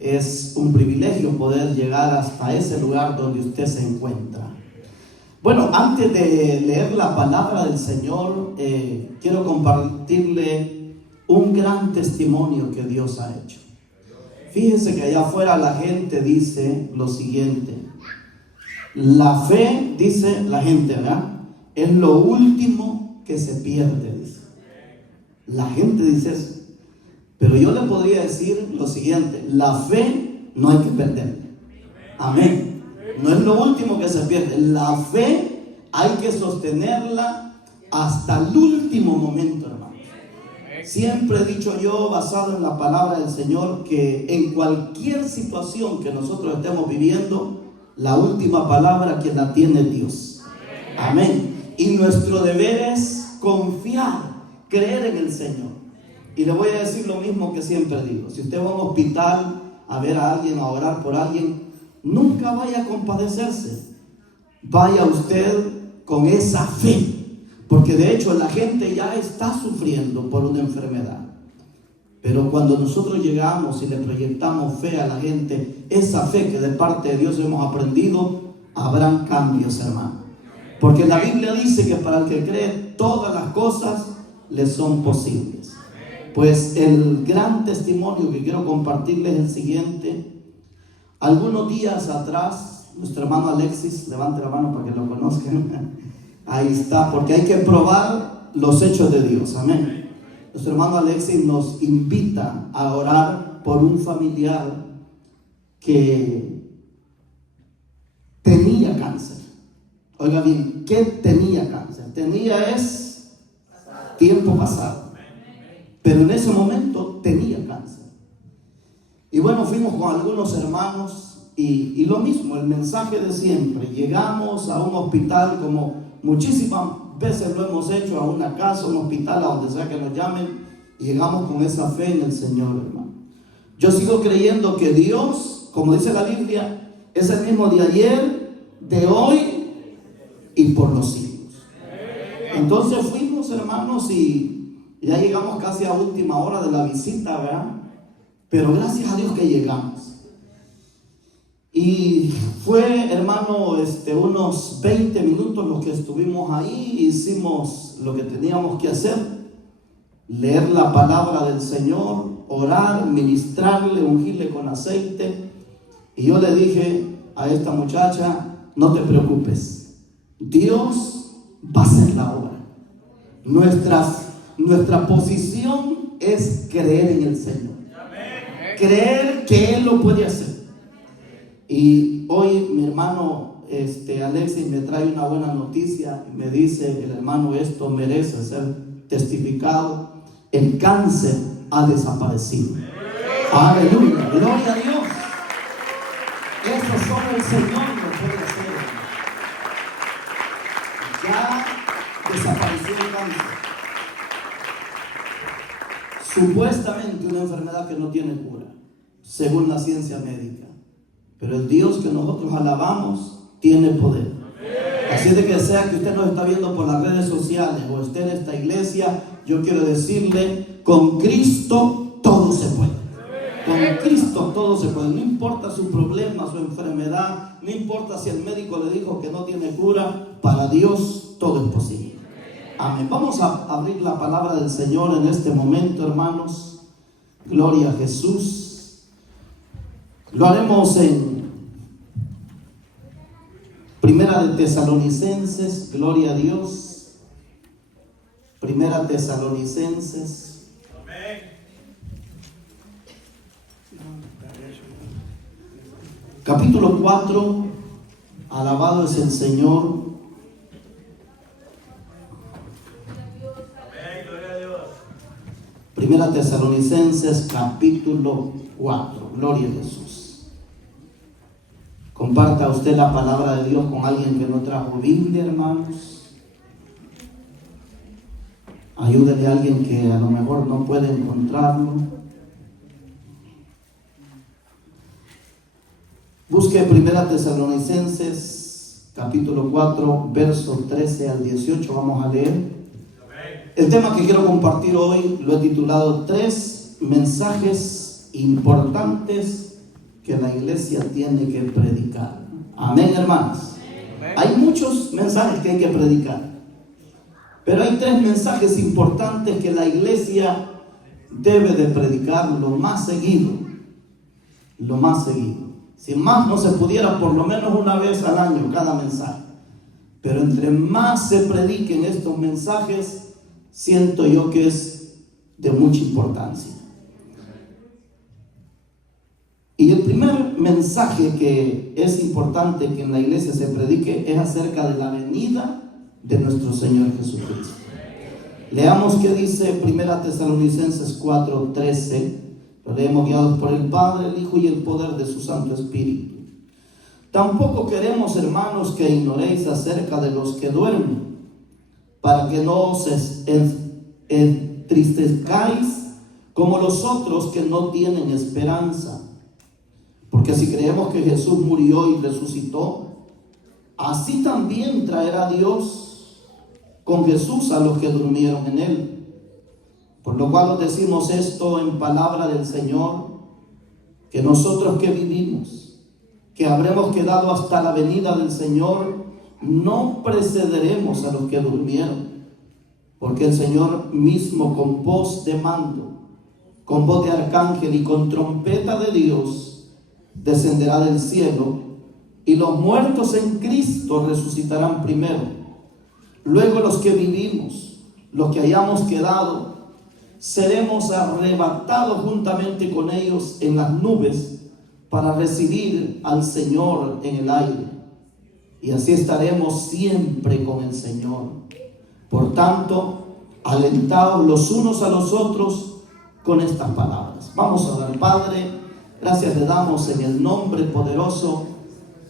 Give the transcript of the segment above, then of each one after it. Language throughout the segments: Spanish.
es un privilegio poder llegar hasta ese lugar donde usted se encuentra. Bueno, antes de leer la palabra del Señor, quiero compartirle un gran testimonio que Dios ha hecho. Fíjense que allá afuera la gente dice lo siguiente: la fe, dice la gente, ¿verdad?, es lo último que se pierde, dice. La gente dice eso. Pero yo le podría decir lo siguiente: la fe no hay que perderla. Amén. No es lo último que se pierde. La fe hay que sostenerla hasta el último momento, hermano. Siempre he dicho yo, basado en la palabra del Señor, que en cualquier situación que nosotros estemos viviendo, la última palabra quien la tiene es Dios. Amén. Y nuestro deber es confiar, creer en el Señor. Y le voy a decir lo mismo que siempre digo: si usted va a un hospital a ver a alguien, a orar por alguien, nunca vaya a compadecerse. Vaya usted con esa fe, porque de hecho la gente ya está sufriendo por una enfermedad. Pero cuando nosotros llegamos y le proyectamos fe a la gente, esa fe que de parte de Dios hemos aprendido, habrán cambios, hermano. Porque la Biblia dice que para el que cree, todas las cosas le son posibles. Pues el gran testimonio que quiero compartirles es el siguiente. Algunos días atrás, nuestro hermano Alexis, levante la mano para que lo conozcan. Ahí está, porque hay que probar los hechos de Dios. Amén. Nuestro hermano Alexis nos invita a orar por un familiar que tenía cáncer. Oiga bien, ¿qué tenía cáncer? Tenía es tiempo pasado, pero en ese momento tenía cáncer. Y bueno, fuimos con algunos hermanos y lo mismo, el mensaje de siempre. Llegamos a un hospital, como muchísimas veces lo hemos hecho, a una casa, a un hospital, a donde sea que nos llamen, y llegamos con esa fe en el Señor, hermano. Yo sigo creyendo que Dios, como dice la Biblia, es el mismo de ayer, de hoy y por los siglos. Entonces fuimos, hermanos, y ya llegamos casi a última hora de la visita, ¿verdad? Pero gracias a Dios que llegamos. Y fue, hermano, unos 20 minutos los que estuvimos ahí. Hicimos lo que teníamos que hacer: leer la palabra del Señor, orar, ministrarle, ungirle con aceite. Y yo le dije a esta muchacha: no te preocupes, Dios va a hacer la obra. Nuestra posición es creer en el Señor, creer que Él lo puede hacer. Y hoy mi hermano Alexis me trae una buena noticia y me dice: el hermano, esto merece ser testificado. El cáncer ha desaparecido. Aleluya, gloria a Dios. Eso solo el Señor lo puede hacer. Ya desapareció el cáncer. Supuestamente una enfermedad que no tiene cura, según la ciencia médica. Pero el Dios que nosotros alabamos tiene poder. Así de que sea que usted nos está viendo por las redes sociales o esté en esta iglesia, yo quiero decirle: con Cristo todo se puede. Con Cristo todo se puede. No importa su problema, su enfermedad, no importa si el médico le dijo que no tiene cura, para Dios todo es posible. Amén. Vamos a abrir la palabra del Señor en este momento, hermanos. Gloria a Jesús. Lo haremos en Primera de Tesalonicenses, gloria a Dios. Primera Tesalonicenses. Capítulo 4, alabado es el Señor. Primera Tesalonicenses, capítulo 4, gloria a Jesús. Comparta usted la palabra de Dios con alguien que no trajo Biblia, hermanos. Ayúdele a alguien que a lo mejor no puede encontrarlo. Busque Primera Tesalonicenses, capítulo 4, verso 13 al 18. Vamos a leer. El tema que quiero compartir hoy lo he titulado 3 mensajes importantes que la iglesia tiene que predicar. Amén, hermanos. Hay muchos mensajes que hay que predicar, pero hay 3 mensajes importantes que la iglesia debe de predicar lo más seguido. Lo más seguido. Si más no se pudiera, por lo menos una vez al año cada mensaje. Pero entre más se prediquen estos mensajes, siento yo que es de mucha importancia. Y el primer mensaje que es importante que en la iglesia se predique es acerca de la venida de nuestro Señor Jesucristo. Leamos qué dice 1 Tesalonicenses 4:13. Lo leemos guiados por el Padre, el Hijo y el poder de su Santo Espíritu. Tampoco queremos, hermanos, que ignoréis acerca de los que duermen, para que no os entristezcáis como los otros que no tienen esperanza. Porque si creemos que Jesús murió y resucitó, así también traerá Dios con Jesús a los que durmieron en él. Por lo cual os decimos esto en palabra del Señor, que nosotros que vivimos, que habremos quedado hasta la venida del Señor, no precederemos a los que durmieron. Porque el Señor mismo, con voz de mando, con voz de arcángel y con trompeta de Dios, descenderá del cielo, y los muertos en Cristo resucitarán primero. Luego los que vivimos, los que hayamos quedado, seremos arrebatados juntamente con ellos en las nubes para recibir al Señor en el aire. Y así estaremos siempre con el Señor. Por tanto, alentaos los unos a los otros con estas palabras. Vamos a orar. Padre, gracias le damos en el nombre poderoso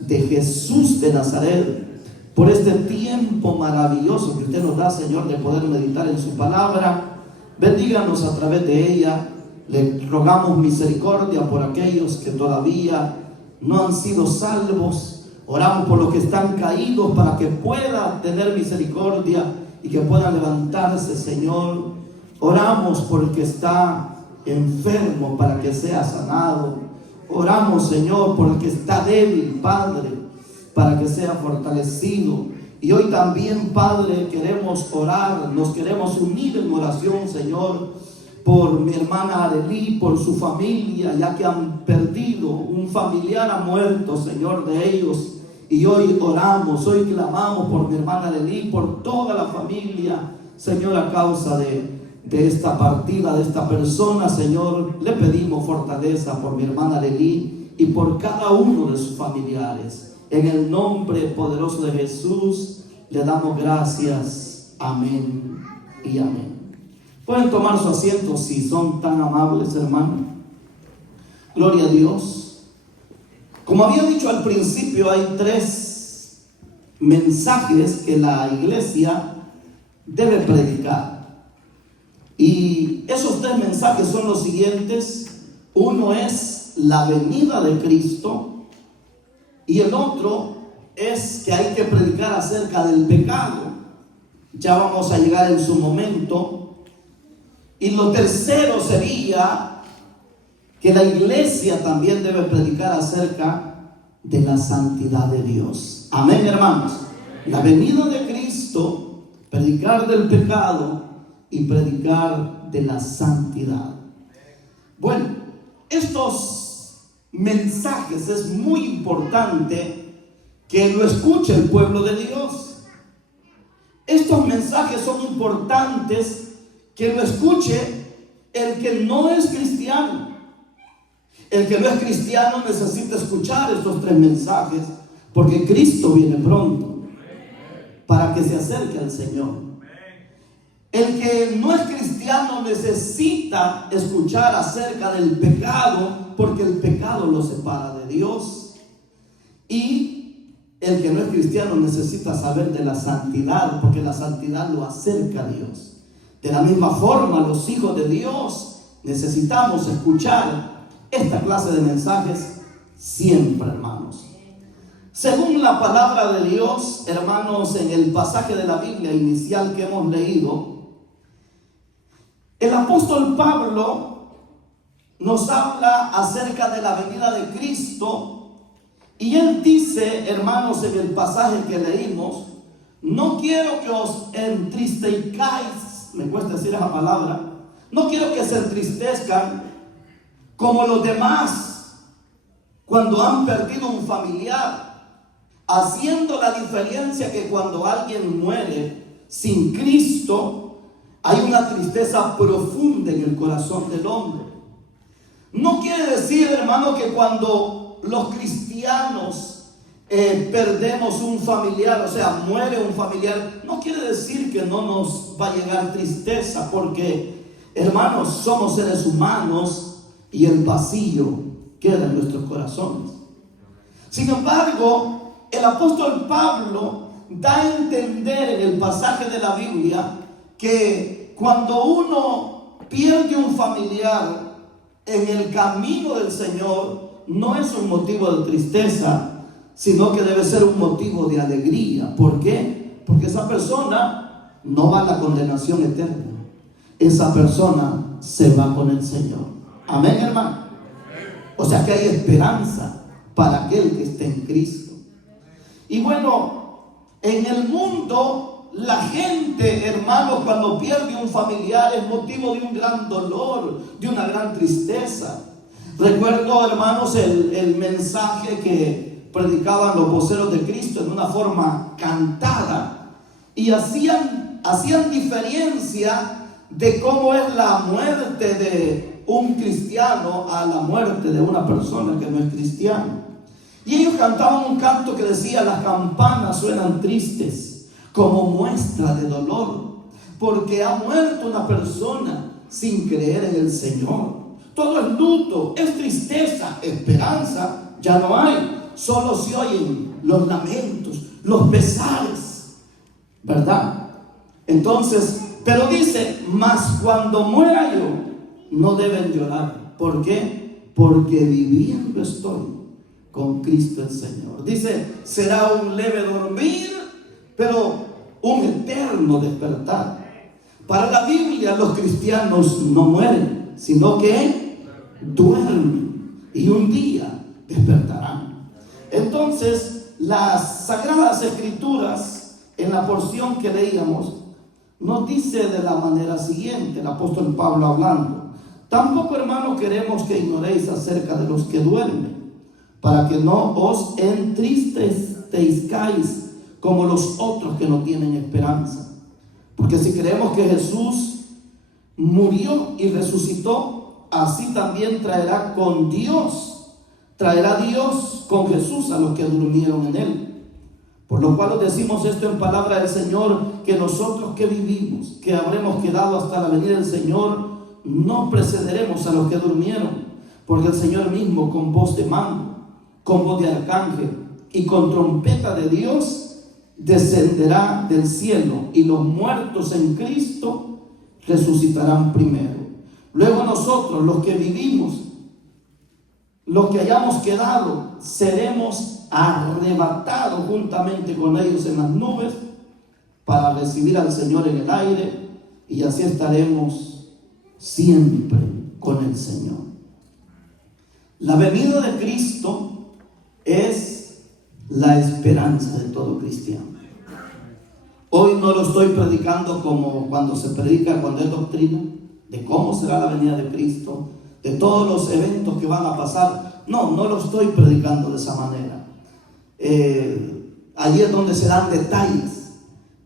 de Jesús de Nazaret por este tiempo maravilloso que usted nos da, Señor, de poder meditar en su palabra. Bendíganos a través de ella. Le rogamos misericordia por aquellos que todavía no han sido salvos. Oramos por los que están caídos para que pueda tener misericordia y que puedan levantarse, Señor. Oramos por el que está enfermo para que sea sanado. Oramos, Señor, por el que está débil, Padre, para que sea fortalecido. Y hoy también, Padre, queremos orar, nos queremos unir en oración, Señor, por mi hermana Arely, por su familia, ya que han perdido un familiar, ha muerto, Señor, de ellos. Y hoy oramos, hoy clamamos por mi hermana Arely, por toda la familia, Señor, a causa de esta partida, de esta persona, Señor. Le pedimos fortaleza por mi hermana Arely y por cada uno de sus familiares. En el nombre poderoso de Jesús le damos gracias. Amén y amén. Pueden tomar su asiento si son tan amables, hermanos. Gloria a Dios. Como había dicho al principio, hay 3 mensajes que la iglesia debe predicar. Y esos 3 mensajes son los siguientes. Uno es la venida de Cristo. Y el otro es que hay que predicar acerca del pecado. Ya vamos a llegar en su momento. Y lo tercero sería que la iglesia también debe predicar acerca de la santidad de Dios. Amén, hermanos. La venida de Cristo, predicar del pecado y predicar de la santidad. Bueno, estos mensajes es muy importante que lo escuche el pueblo de Dios. Estos mensajes son importantes que lo escuche el que no es cristiano. El que no es cristiano necesita escuchar estos 3 mensajes, porque Cristo viene pronto para que se acerque al Señor. El que no es cristiano necesita escuchar acerca del pecado, porque el pecado lo separa de Dios. Y el que no es cristiano necesita saber de la santidad, porque la santidad lo acerca a Dios. De la misma forma, los hijos de Dios necesitamos escuchar esta clase de mensajes siempre, hermanos. Según la palabra de Dios, hermanos, en el pasaje de la Biblia inicial que hemos leído, el apóstol Pablo nos habla acerca de la venida de Cristo. Y él dice, hermanos, en el pasaje que leímos: no quiero que os entristezcáis, me cuesta decir esa palabra, no quiero que se entristezcan como los demás cuando han perdido un familiar, haciendo la diferencia que cuando alguien muere sin Cristo, hay una tristeza profunda en el corazón del hombre. No quiere decir, hermano, que cuando los cristianos perdemos un familiar, o sea, muere un familiar, no quiere decir que no nos va a llegar tristeza, porque, hermanos, somos seres humanos y el vacío queda en nuestros corazones. Sin embargo, el apóstol Pablo da a entender en el pasaje de la Biblia que cuando uno pierde un familiar en el camino del Señor, no es un motivo de tristeza, sino que debe ser un motivo de alegría. ¿Por qué? Porque esa persona no va a la condenación eterna. Esa persona se va con el Señor. Amén, hermano. O sea que hay esperanza para aquel que esté en Cristo. Y bueno, en el mundo, la gente, hermanos, cuando pierde un familiar es motivo de un gran dolor, de una gran tristeza. Recuerdo, hermanos, el mensaje que predicaban los voceros de Cristo en una forma cantada, y hacían diferencia de cómo es la muerte de un cristiano a la muerte de una persona que no es cristiana. Y ellos cantaban un canto que decía: las campanas suenan tristes como muestra de dolor, porque ha muerto una persona sin creer en el Señor. Todo es luto, es tristeza, esperanza ya no hay. Solo se oyen los lamentos, los pesares, ¿verdad? Entonces, pero dice: mas cuando muera yo, no deben llorar. ¿Por qué? Porque viviendo estoy con Cristo el Señor. Dice: será un leve dormir, pero un eterno despertar. Para la Biblia, los cristianos no mueren, sino que duermen y un día despertarán. Entonces, las Sagradas Escrituras, en la porción que leíamos, nos dice de la manera siguiente, el apóstol Pablo hablando: tampoco, hermanos, queremos que ignoréis acerca de los que duermen, para que no os entristezcáis como los otros que no tienen esperanza. Porque si creemos que Jesús murió y resucitó, así también traerá Dios con Jesús a los que durmieron en él. Por lo cual os decimos esto en palabra del Señor, que nosotros que vivimos, que habremos quedado hasta la venida del Señor, no precederemos a los que durmieron, porque el Señor mismo, con voz de mando, con voz de arcángel y con trompeta de Dios, descenderá del cielo, y los muertos en Cristo resucitarán primero. Luego nosotros, los que vivimos, los que hayamos quedado, seremos arrebatados juntamente con ellos en las nubes para recibir al Señor en el aire, y así estaremos siempre con el Señor. La venida de Cristo es la esperanza de todo cristiano. Hoy no lo estoy predicando como cuando se predica, cuando es doctrina, de cómo será la venida de Cristo, de todos los eventos que van a pasar. No lo estoy predicando de esa manera. Allí es donde se dan detalles.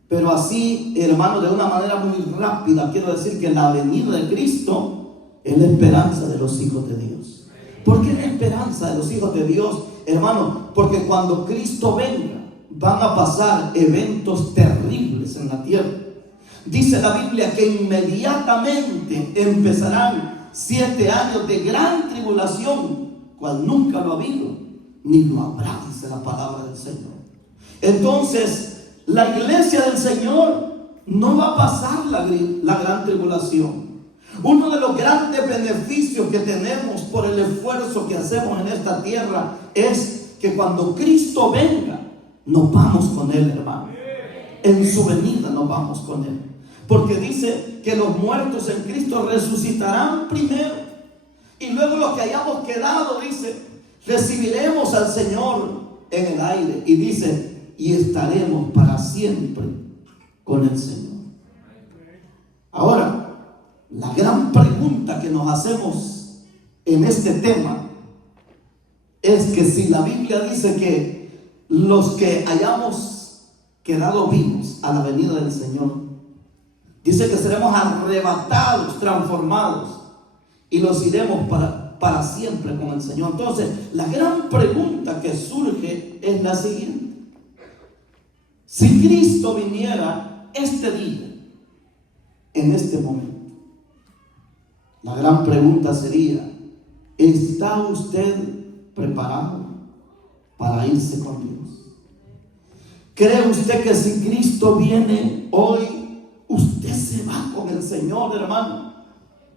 Pero así, hermano, de una manera muy rápida, quiero decir que la venida de Cristo es la esperanza de los hijos de Dios. ¿Por qué la esperanza de los hijos de Dios, hermano? Porque cuando Cristo venga, van a pasar eventos terribles en la tierra. Dice la Biblia que inmediatamente empezarán 7 años de gran tribulación, cual nunca lo ha habido, ni lo habrá, dice la palabra del Señor. Entonces, la iglesia del Señor no va a pasar la gran tribulación. Uno de los grandes beneficios que tenemos por el esfuerzo que hacemos en esta tierra es que cuando Cristo venga, nos vamos con Él, hermano. En su venida nos vamos con Él. Porque dice que los muertos en Cristo resucitarán primero. Y luego los que hayamos quedado, dice, recibiremos al Señor en el aire. Y dice, y estaremos para siempre con el Señor. Ahora, la gran pregunta que nos hacemos en este tema es que si la Biblia dice que los que hayamos quedado vivos a la venida del Señor, dice que seremos arrebatados, transformados, y los iremos para siempre con el Señor. Entonces, la gran pregunta que surge es la siguiente: si Cristo viniera este día, en este momento, la gran pregunta sería: ¿está usted preparado para irse con Dios? ¿Cree usted que si Cristo viene hoy, usted se va con el Señor, hermano?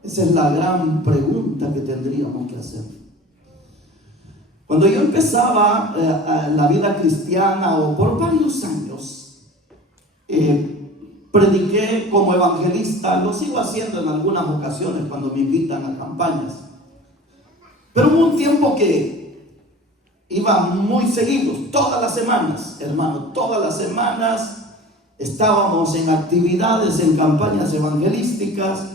Esa es la gran pregunta que tendríamos que hacer. Cuando yo empezaba la vida cristiana, o por varios años, prediqué como evangelista. Lo sigo haciendo en algunas ocasiones cuando me invitan a campañas. Pero hubo un tiempo que iba muy seguidos, todas las semanas, hermano, todas las semanas estábamos en actividades, en campañas evangelísticas.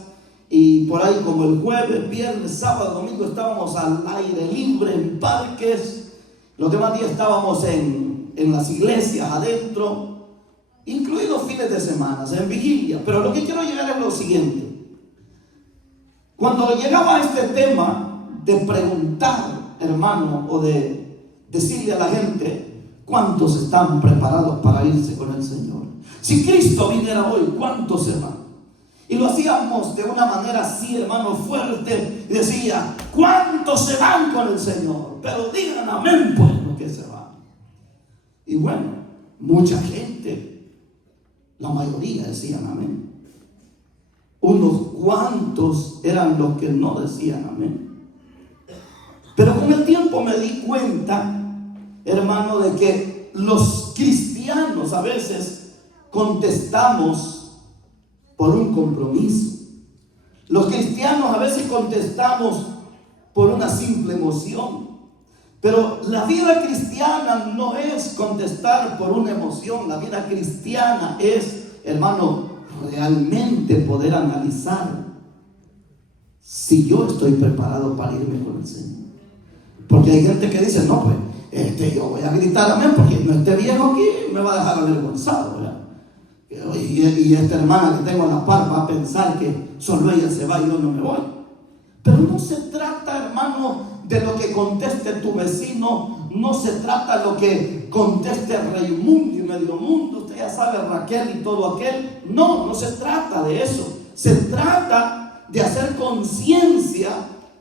Y por ahí, como el jueves, viernes, sábado, domingo, estábamos al aire libre, en parques. Los demás días estábamos en las iglesias adentro, incluidos fines de semana, en vigilia. Pero lo que quiero llegar es lo siguiente: cuando llegaba a este tema de preguntar, hermano, o de decirle a la gente cuántos están preparados para irse con el Señor, si Cristo viniera hoy, ¿cuántos se van? Y lo hacíamos de una manera así, hermano, fuerte, y decía: ¿cuántos se van con el Señor? Pero digan amén, pues, los que se van. Y bueno, mucha gente, la mayoría decían amén. Unos cuantos eran los que no decían amén. Pero con el tiempo me di cuenta, hermano, de que los cristianos a veces contestamos por un compromiso. Los cristianos a veces contestamos por una simple emoción. Pero la vida cristiana no es contestar por una emoción. La vida cristiana es, hermano, realmente poder analizar si yo estoy preparado para irme con el Señor. Porque hay gente que dice: no, pues, yo voy a gritar amén porque no esté viejo aquí, me va a dejar avergonzado, ¿verdad? Y esta hermana que tengo a la par va a pensar que solo ella se va y yo no me voy. Pero no se trata, hermano, de lo que conteste tu vecino. No se trata de lo que conteste Raimundo y medio mundo. Usted ya sabe, Raquel y todo aquel. No se trata de eso. Se trata de hacer conciencia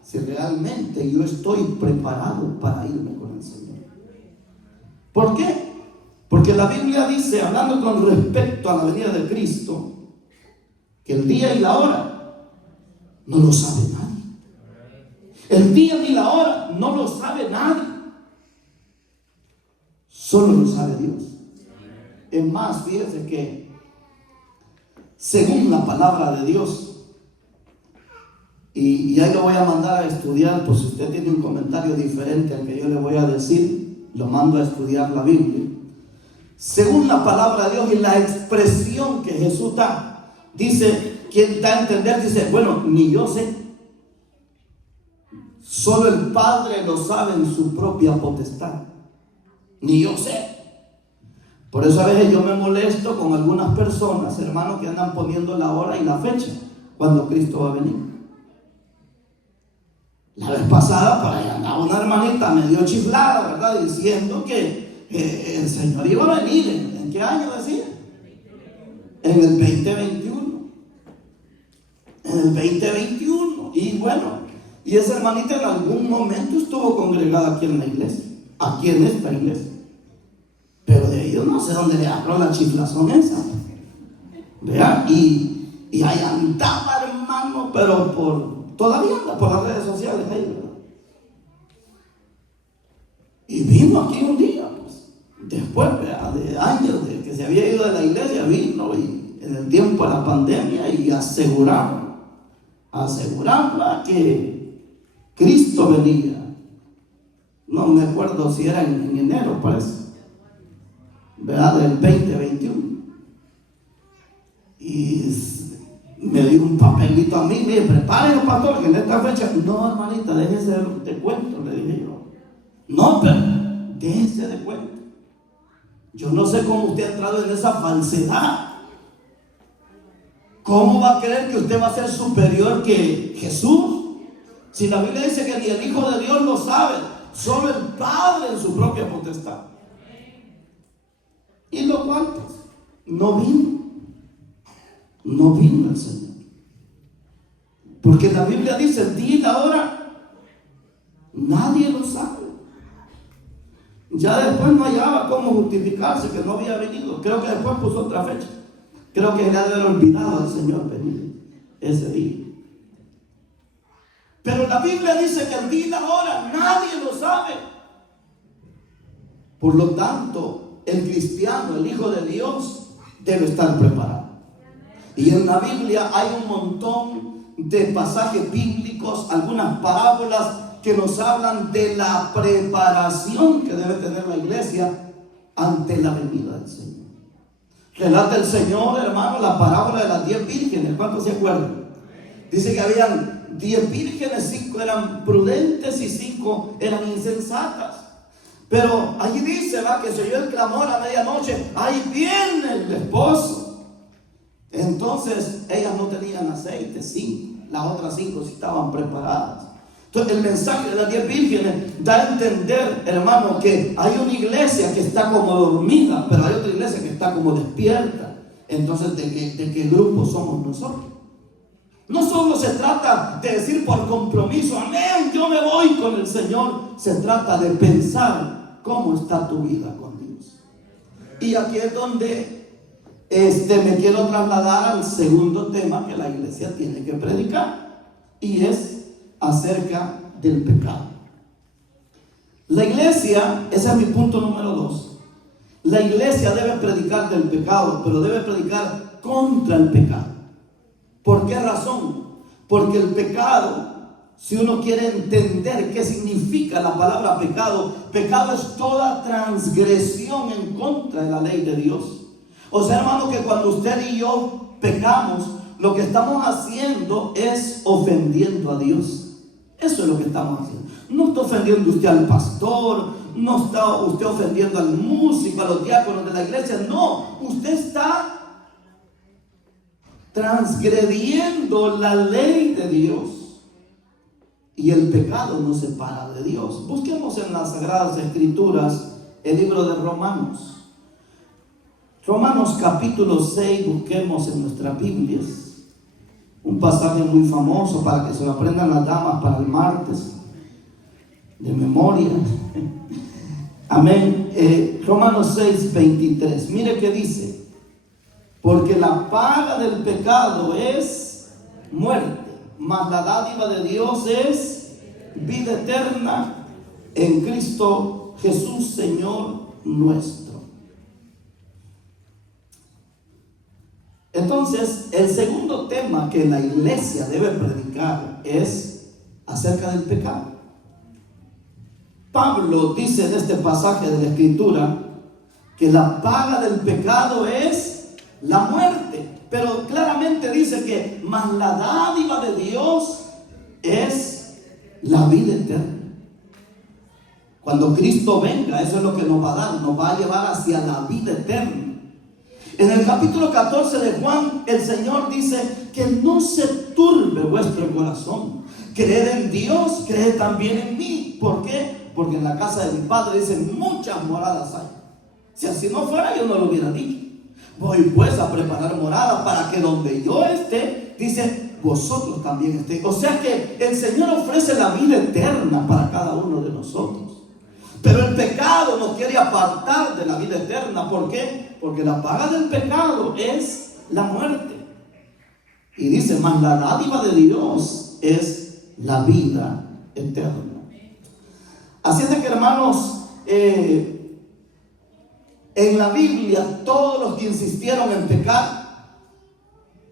si realmente yo estoy preparado para irme con el Señor. ¿Por qué? Porque la Biblia dice, hablando con respecto a la venida de Cristo, que el día y la hora no lo sabe nadie. El día ni la hora no lo sabe nadie. Solo lo sabe Dios. Es más, fíjese que según la palabra de Dios, y ahí lo voy a mandar a estudiar, pues si usted tiene un comentario diferente al que yo le voy a decir, lo mando a estudiar la Biblia. Según la palabra de Dios y la expresión que Jesús da, dice, quien da a entender, dice: bueno, ni yo sé, solo el Padre lo sabe en su propia potestad, ni yo sé. Por eso a veces yo me molesto con algunas personas, hermanos, que andan poniendo la hora y la fecha cuando Cristo va a venir. La vez pasada, por ahí andaba una hermanita medio chiflada, ¿verdad?, diciendo que el Señor iba a venir. ¿En qué año decía? En el 2021. En el 2021. Y bueno, y esa hermanita en algún momento estuvo congregada aquí en la iglesia, aquí en esta iglesia. Pero de ahí yo no sé dónde le agarró la chiflazón esa. ¿Vean? Y ahí andaba, hermano, pero todavía anda por las redes sociales ahí, ¿verdad? Y vino aquí un día, pues, después de años de que se había ido de la iglesia, vino y en el tiempo de la pandemia, y aseguraba que Cristo venía. No me acuerdo si era en enero, parece, ¿verdad? Del 2021. Y me dio un papelito a mí, mire, prepárese, pastor, que en esta fecha. No, hermanita, déjese de cuento, le dije yo. No, pero déjese de cuento. Yo no sé cómo usted ha entrado en esa falsedad. ¿Cómo va a creer que usted va a ser superior que Jesús? Si la Biblia dice que ni el Hijo de Dios lo sabe, solo el Padre en su propia potestad. Y lo cual, pues, no vino el Señor. Porque la Biblia dice el día y la hora, nadie lo sabe. Ya después no hallaba cómo justificarse que no había venido. Creo que después puso otra fecha. Creo que le había olvidado al Señor venir ese día. Pero la Biblia dice que el día y la hora nadie lo sabe. Por lo tanto, el cristiano, el Hijo de Dios, debe estar preparado. Y en la Biblia hay un montón de pasajes bíblicos, algunas parábolas que nos hablan de la preparación que debe tener la iglesia ante la venida del Señor. Relata el Señor, hermano, la parábola de las 10 vírgenes. ¿Cuántos se acuerdan? Dice que habían 10 vírgenes, 5 eran prudentes y 5 eran insensatas. Pero allí dice, ¿va?, que se oyó el clamor a medianoche: ¡ahí viene el esposo! Entonces ellas no tenían aceite, 5. Las otras 5 sí estaban preparadas. Entonces el mensaje de las 10 vírgenes da a entender, hermano, que hay una iglesia que está como dormida, pero hay otra iglesia que está como despierta. Entonces, ¿de qué grupo somos nosotros? No solo se trata de decir por compromiso, amén, yo me voy con el Señor. Se trata de pensar cómo está tu vida con Dios. Y aquí es donde me quiero trasladar al segundo tema que la iglesia tiene que predicar, y es acerca del pecado. La iglesia, ese es mi punto número 2. La iglesia debe predicar del pecado, pero debe predicar contra el pecado. ¿Por qué razón? Porque el pecado, si uno quiere entender qué significa la palabra pecado, pecado es toda transgresión en contra de la ley de Dios. O sea, hermano, que cuando usted y yo pecamos, lo que estamos haciendo es ofendiendo a Dios. Eso es lo que estamos haciendo. No está ofendiendo usted al pastor, no está usted ofendiendo al músico, a los diáconos de la iglesia. No, usted está transgrediendo la ley de Dios. Y el pecado nos separa de Dios. Busquemos en las Sagradas Escrituras el libro de Romanos. Romanos capítulo 6, busquemos en nuestras Biblias. Un pasaje muy famoso para que se lo aprendan las damas para el martes, de memoria. Amén. Romanos 6, 23. Mire qué dice: porque la paga del pecado es muerte, mas la dádiva de Dios es vida eterna en Cristo Jesús, Señor nuestro. Entonces, el segundo tema que la iglesia debe predicar es acerca del pecado. Pablo dice en este pasaje de la Escritura que la paga del pecado es la muerte, pero claramente dice que más la dádiva de Dios es la vida eterna. Cuando Cristo venga, eso es lo que nos va a dar, nos va a llevar hacia la vida eterna. En el capítulo 14 de Juan, el Señor dice que no se turbe vuestro corazón. Creed en Dios, creed también en mí. ¿Por qué? Porque en la casa de mi Padre dicen muchas moradas hay. Si así no fuera, yo no lo hubiera dicho. Voy pues a preparar morada para que donde yo esté, dice, vosotros también estéis. O sea que el Señor ofrece la vida eterna para cada uno de nosotros. Pero el pecado nos quiere apartar de la vida eterna. ¿Por qué? Porque la paga del pecado es la muerte. Y dice, mas la dádiva de Dios es la vida eterna. Así es de que, hermanos, en la Biblia todos los que insistieron en pecar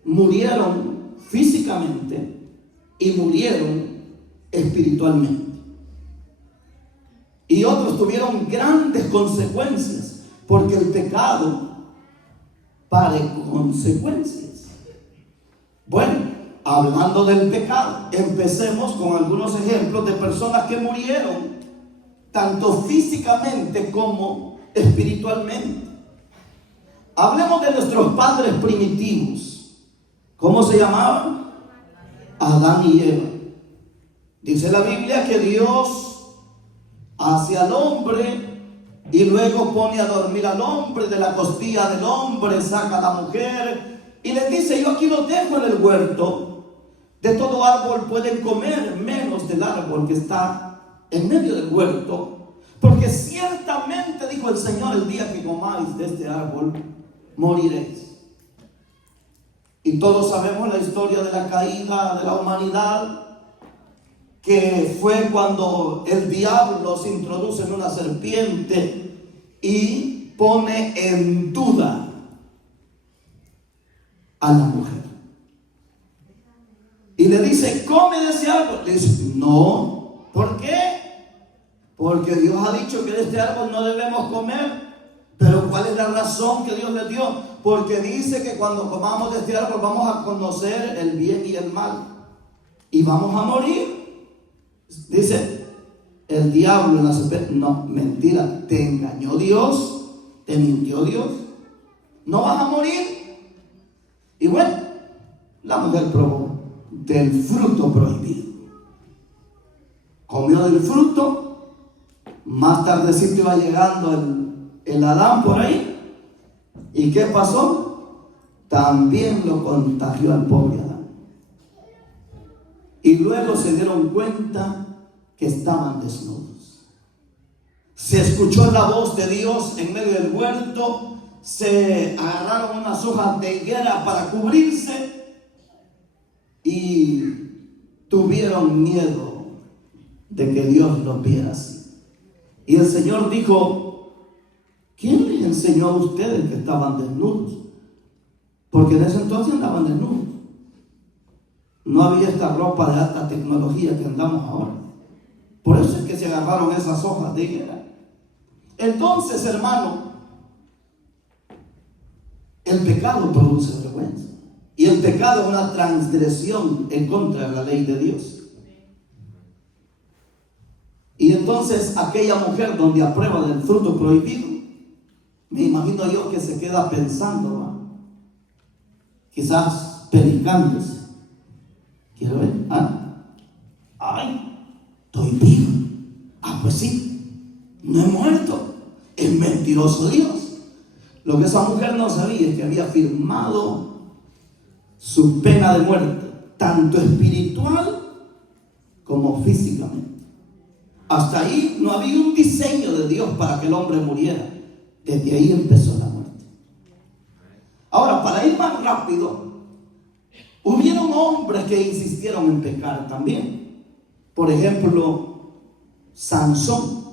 murieron físicamente y murieron espiritualmente. Y otros tuvieron grandes consecuencias, porque el pecado pare consecuencias. Bueno, hablando del pecado, empecemos con algunos ejemplos de personas que murieron, tanto físicamente como espiritualmente. Hablemos de nuestros padres primitivos. ¿Cómo se llamaban? Adán y Eva. Dice la Biblia que Dios hace al hombre y luego pone a dormir al hombre, de la costilla del hombre saca a la mujer y les dice: yo aquí los dejo en el huerto, de todo árbol pueden comer menos del árbol que está en medio del huerto, porque ciertamente, dijo el Señor, el día que comáis de este árbol moriréis. Y todos sabemos la historia de la caída de la humanidad, que fue cuando el diablo se introduce en una serpiente y pone en duda a la mujer. Y le dice: come de ese árbol. Le dice: no. ¿Por qué? Porque Dios ha dicho que de este árbol no debemos comer. Pero ¿cuál es la razón que Dios le dio? Porque dice que cuando comamos de este árbol vamos a conocer el bien y el mal y vamos a morir. Dice el diablo en la serpiente: no, mentira, te engañó Dios, te mintió Dios, no vas a morir. Y bueno, la mujer probó del fruto prohibido, comió del fruto. Más tardecito iba llegando el Adán por ahí. ¿Y qué pasó? También lo contagió al pobre Adán. Y luego se dieron cuenta que estaban desnudos. Se escuchó la voz de Dios en medio del huerto. Se agarraron unas hojas de higuera para cubrirse y tuvieron miedo de que Dios los viera así. Y el Señor dijo: ¿quién les enseñó a ustedes que estaban desnudos? Porque en ese entonces andaban desnudos. No había esta ropa de alta tecnología que andamos ahora. Por eso es que se agarraron esas hojas de higuera. Entonces, hermano, el pecado produce vergüenza. Y el pecado es una transgresión en contra de la ley de Dios. Y entonces aquella mujer donde aprueba del fruto prohibido, me imagino yo que se queda pensando, ¿no? Quizás predicándose. ¿Quiero ver? ¡Ay! Estoy vivo. Pues sí, no he muerto. Es mentiroso Dios. Lo que esa mujer no sabía es que había firmado su pena de muerte, tanto espiritual como físicamente. Hasta ahí no había un diseño de Dios para que el hombre muriera. Desde ahí empezó la muerte. Ahora, para ir más rápido, hubieron hombres que insistieron en pecar también. Por ejemplo, Sansón.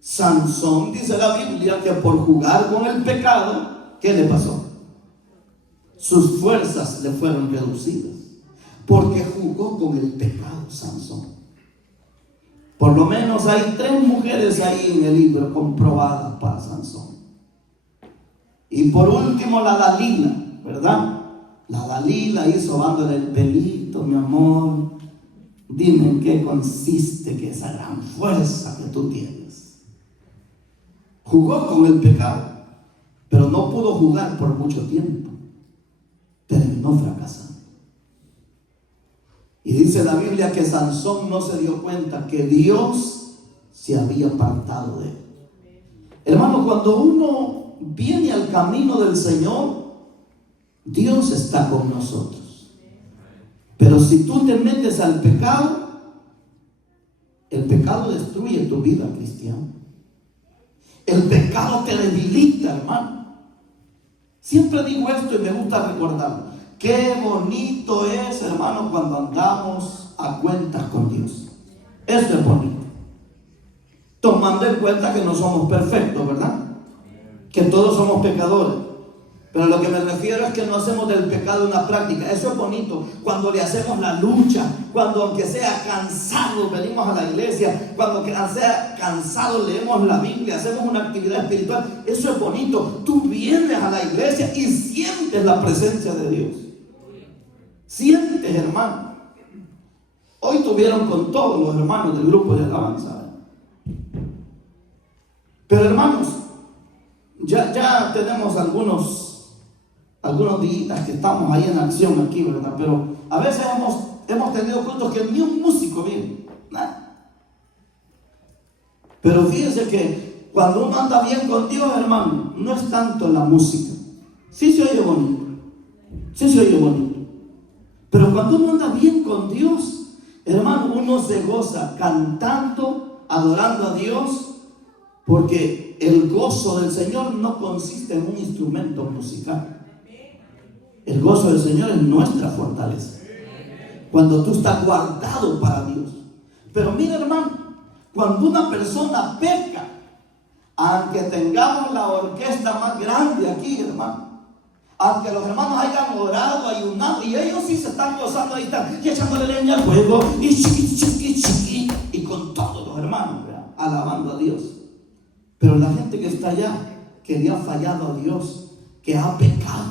Sansón, dice la Biblia, que por jugar con el pecado, ¿qué le pasó? Sus fuerzas le fueron reducidas, porque jugó con el pecado Sansón. Por lo menos hay 3 mujeres ahí en el libro comprobadas para Sansón. Y por último la Dalila, ¿verdad? La Dalila hizo sobándole el pelito: mi amor, dime en qué consiste que esa gran fuerza que tú tienes. Jugó con el pecado, pero no pudo jugar por mucho tiempo. Terminó fracasando. Y dice la Biblia que Sansón no se dio cuenta que Dios se había apartado de él. Hermano, cuando uno viene al camino del Señor, Dios está con nosotros. Pero si tú te metes al pecado, el pecado destruye tu vida cristiana. El pecado te debilita, hermano. Siempre digo esto y me gusta recordarlo. Qué bonito es, hermano, cuando andamos a cuentas con Dios. Esto es bonito. Tomando en cuenta que no somos perfectos, ¿verdad? Que todos somos pecadores. Pero lo que me refiero es que no hacemos del pecado una práctica. Eso es bonito. Cuando le hacemos la lucha, cuando aunque sea cansado venimos a la iglesia, cuando sea cansado leemos la Biblia, hacemos una actividad espiritual. Eso es bonito. Tú vienes a la iglesia y sientes la presencia de Dios. Sientes, hermano. Hoy tuvieron con todos los hermanos del grupo de alabanza. Pero hermanos, ya tenemos algunos días que estamos ahí en acción aquí, ¿verdad? Pero a veces hemos tenido cultos que ni un músico viene, nada. Pero fíjense que cuando uno anda bien con Dios, hermano, no es tanto la música. Sí se oye bonito. Pero cuando uno anda bien con Dios, hermano, uno se goza cantando, adorando a Dios, porque el gozo del Señor no consiste en un instrumento musical. El gozo del Señor es nuestra fortaleza. Cuando tú estás guardado para Dios. Pero mira, hermano, cuando una persona peca, aunque tengamos la orquesta más grande aquí, hermano, aunque los hermanos hayan orado, ayunado, y ellos sí se están gozando, ahí están, y echándole leña al fuego, y con todos los hermanos, ¿verdad?, alabando a Dios. Pero la gente que está allá, que le ha fallado a Dios, que ha pecado,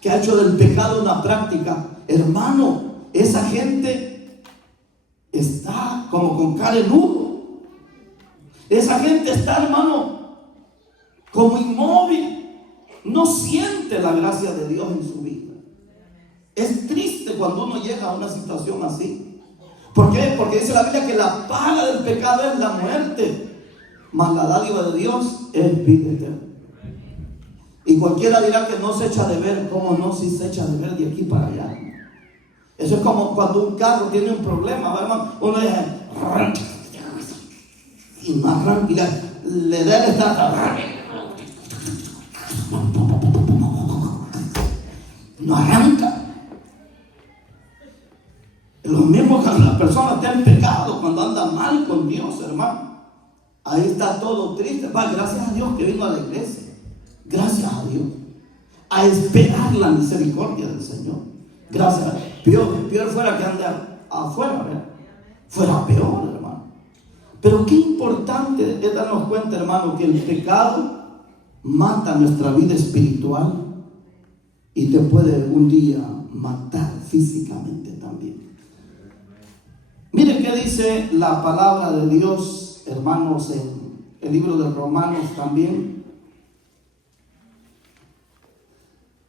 que ha hecho del pecado una práctica, hermano, esa gente está como con cara de nudo. Esa gente está, hermano, como inmóvil. No siente la gracia de Dios en su vida. Es triste cuando uno llega a una situación así. ¿Por qué? Porque dice la Biblia que la paga del pecado es la muerte, mas la dádiva de Dios es vida eterna. Y cualquiera dirá que no se echa de ver. ¿Cómo no? Si se echa de ver de aquí para allá. Eso es como cuando un carro tiene un problema, ¿verdad? Uno dice y no arranca, y le debe estar, no arranca. Lo mismo que la persona está en pecado, cuando anda mal con Dios, hermano. Ahí está todo triste. Gracias a Dios que vino a la iglesia. Gracias a Dios. A esperar la misericordia del Señor. Gracias. Peor fuera que andar afuera, ¿verdad? Fuera peor, hermano. Pero qué importante es darnos cuenta, hermano, que el pecado mata nuestra vida espiritual y te puede un día matar físicamente también. Miren qué dice la palabra de Dios, hermanos, en el libro de Romanos también.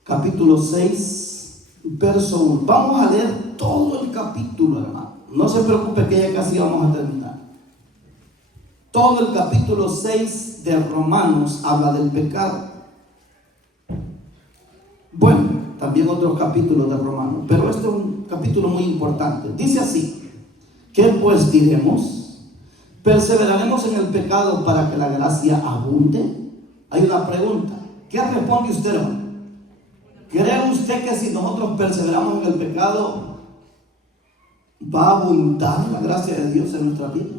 Capítulo 6, verso 1. Vamos a leer todo el capítulo, hermano. No se preocupe que ya casi vamos a terminar. Todo el capítulo 6 de Romanos habla del pecado. Bueno, también otros capítulos de Romanos, pero este es un capítulo muy importante. Dice así: ¿qué pues diremos? ¿Perseveraremos en el pecado para que la gracia abunde? Hay una pregunta. ¿Qué responde usted, hermano? ¿Cree usted que si nosotros perseveramos en el pecado va a abundar la gracia de Dios en nuestra vida?